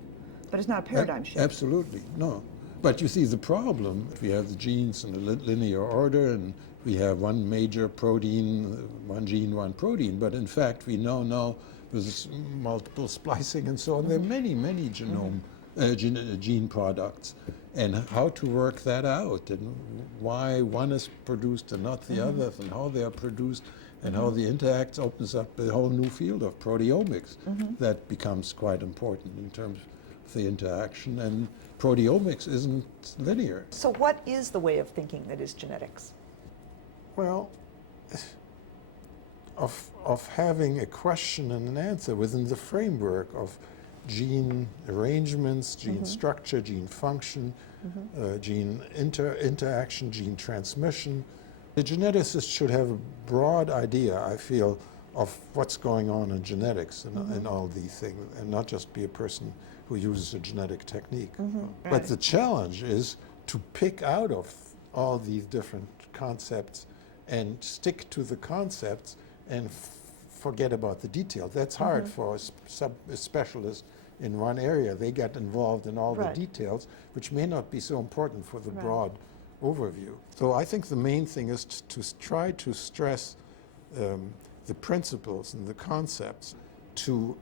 but it's not a paradigm shift. Absolutely, no. But you see the problem, we have the genes in a linear order, and we have one major protein, one gene, one protein, but in fact we know now there's multiple splicing and so on. There are many, many gene products, and how to work that out, and why one is produced and not the others, and how they are produced, and how the interacts opens up a whole new field of proteomics that becomes quite important in terms of the interaction, and proteomics isn't linear. So what is the way of thinking that is genetics? Well, of having a question and an answer within the framework of gene arrangements, gene structure, gene function, gene interaction, gene transmission. The geneticist should have a broad idea, I feel, of what's going on in genetics and all these things, and not just be a person who uses a genetic technique. But the challenge is to pick out of all these different concepts and stick to the concepts and forget about the detail. That's hard for a specialist in one area. They get involved in all the details, which may not be so important for the broad overview. So I think the main thing is to try to stress the principles and the concepts, to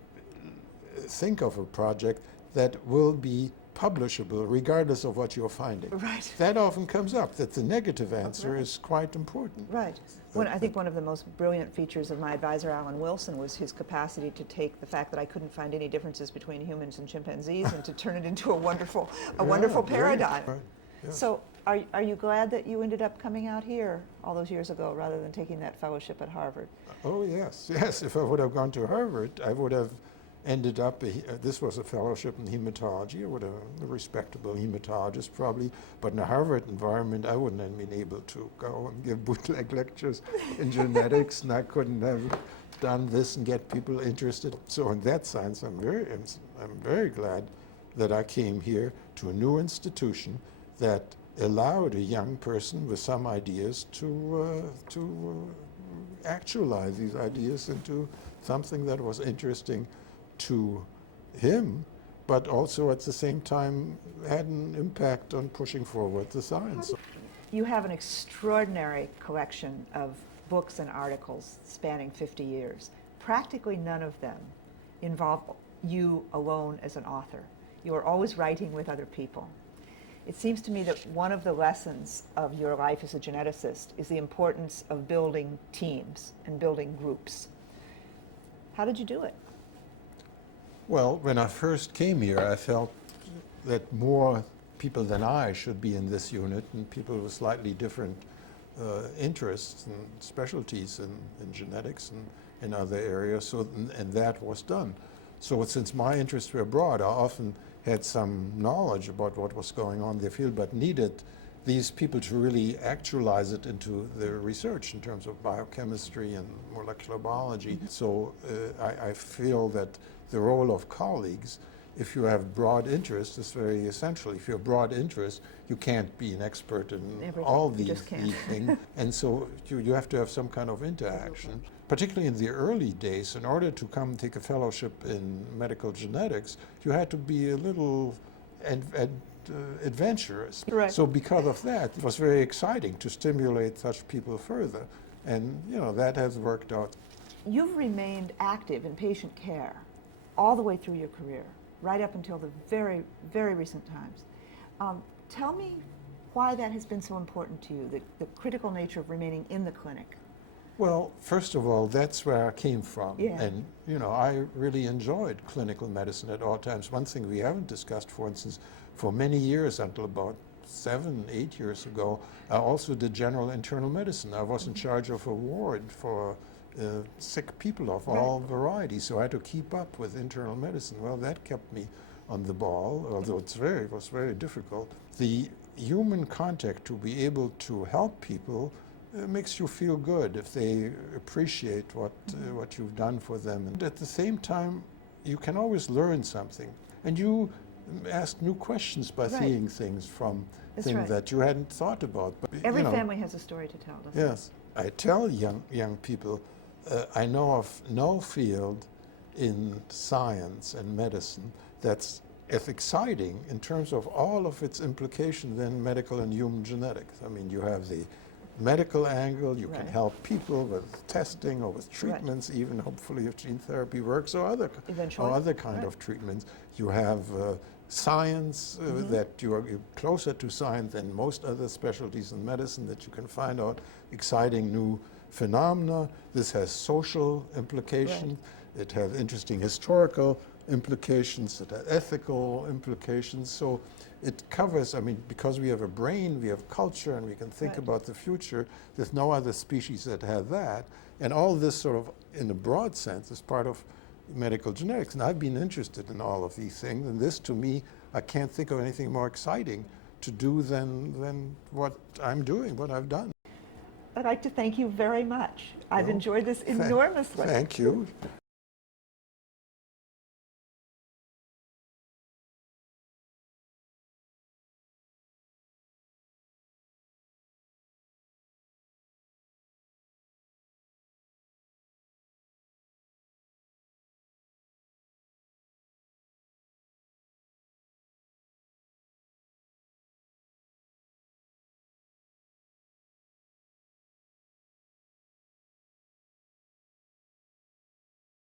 think of a project that will be publishable regardless of what you're finding. Right. That often comes up, that the negative answer is quite important. Right. I think one of the most brilliant features of my advisor, Alan Wilson, was his capacity to take the fact that I couldn't find any differences between humans and chimpanzees and to turn it into a wonderful paradigm. Right. Yeah. So are you glad that you ended up coming out here all those years ago rather than taking that fellowship at Harvard? Oh, yes. If I would have gone to Harvard, I would have ended up, this was a fellowship in hematology. I would have a respectable hematologist probably, but in a Harvard environment, I wouldn't have been able to go and give bootleg lectures in genetics, and I couldn't have done this and get people interested. So in that sense, I'm very glad that I came here to a new institution that allowed a young person with some ideas to actualize these ideas into something that was interesting to him, but also at the same time had an impact on pushing forward the science. You have an extraordinary collection of books and articles spanning 50 years. Practically none of them involve you alone as an author. You are always writing with other people. It seems to me that one of the lessons of your life as a geneticist is the importance of building teams and building groups. How did you do it? Well, when I first came here, I felt that more people than I should be in this unit, and people with slightly different interests and specialties in genetics and in other areas, and that was done. So since my interests were broad, I often had some knowledge about what was going on in the field, but needed these people to really actualize it into the research in terms of biochemistry and molecular biology. So I feel that the role of colleagues, if you have broad interest, is very essential. If you have broad interest, you can't be an expert in all these things. And so you have to have some kind of interaction. Particularly in the early days, in order to come take a fellowship in medical genetics, you had to be a little adventurous. Right. So because of that, it was very exciting to stimulate such people further. And, that has worked out. You've remained active in patient care all the way through your career, right up until the very, very recent times. Tell me why that has been so important to you, the critical nature of remaining in the clinic. Well, first of all, that's where I came from. Yeah. And, I really enjoyed clinical medicine at all times. One thing we haven't discussed, for instance, for many years, until about 7, 8 years ago, I also did general internal medicine. I was in charge of a ward for sick people of all varieties, so I had to keep up with internal medicine. Well, that kept me on the ball, although it was very difficult. The human contact, to be able to help people, makes you feel good if they appreciate what you've done for them. And at the same time, you can always learn something, and you ask new questions by seeing things from things that you hadn't thought about. But, Every family has a story to tell, doesn't it? Yes. I tell young people, I know of no field in science and medicine that's as exciting in terms of all of its implications than medical and human genetics. I mean, you have the medical angle, you can help people with testing or with treatments, even hopefully if gene therapy works or other kind of treatments. You have science, that you're closer to science than most other specialties in medicine, that you can find out exciting new phenomena. This has social implications. It has interesting historical implications, it has ethical implications. So it covers, because we have a brain, we have culture, and we can think about the future. There's no other species that have that. And all this sort of, in a broad sense, is part of medical genetics. And I've been interested in all of these things. And this, to me, I can't think of anything more exciting to do than what I'm doing, what I've done. I'd like to thank you very much. I've enjoyed this enormously. Thank you.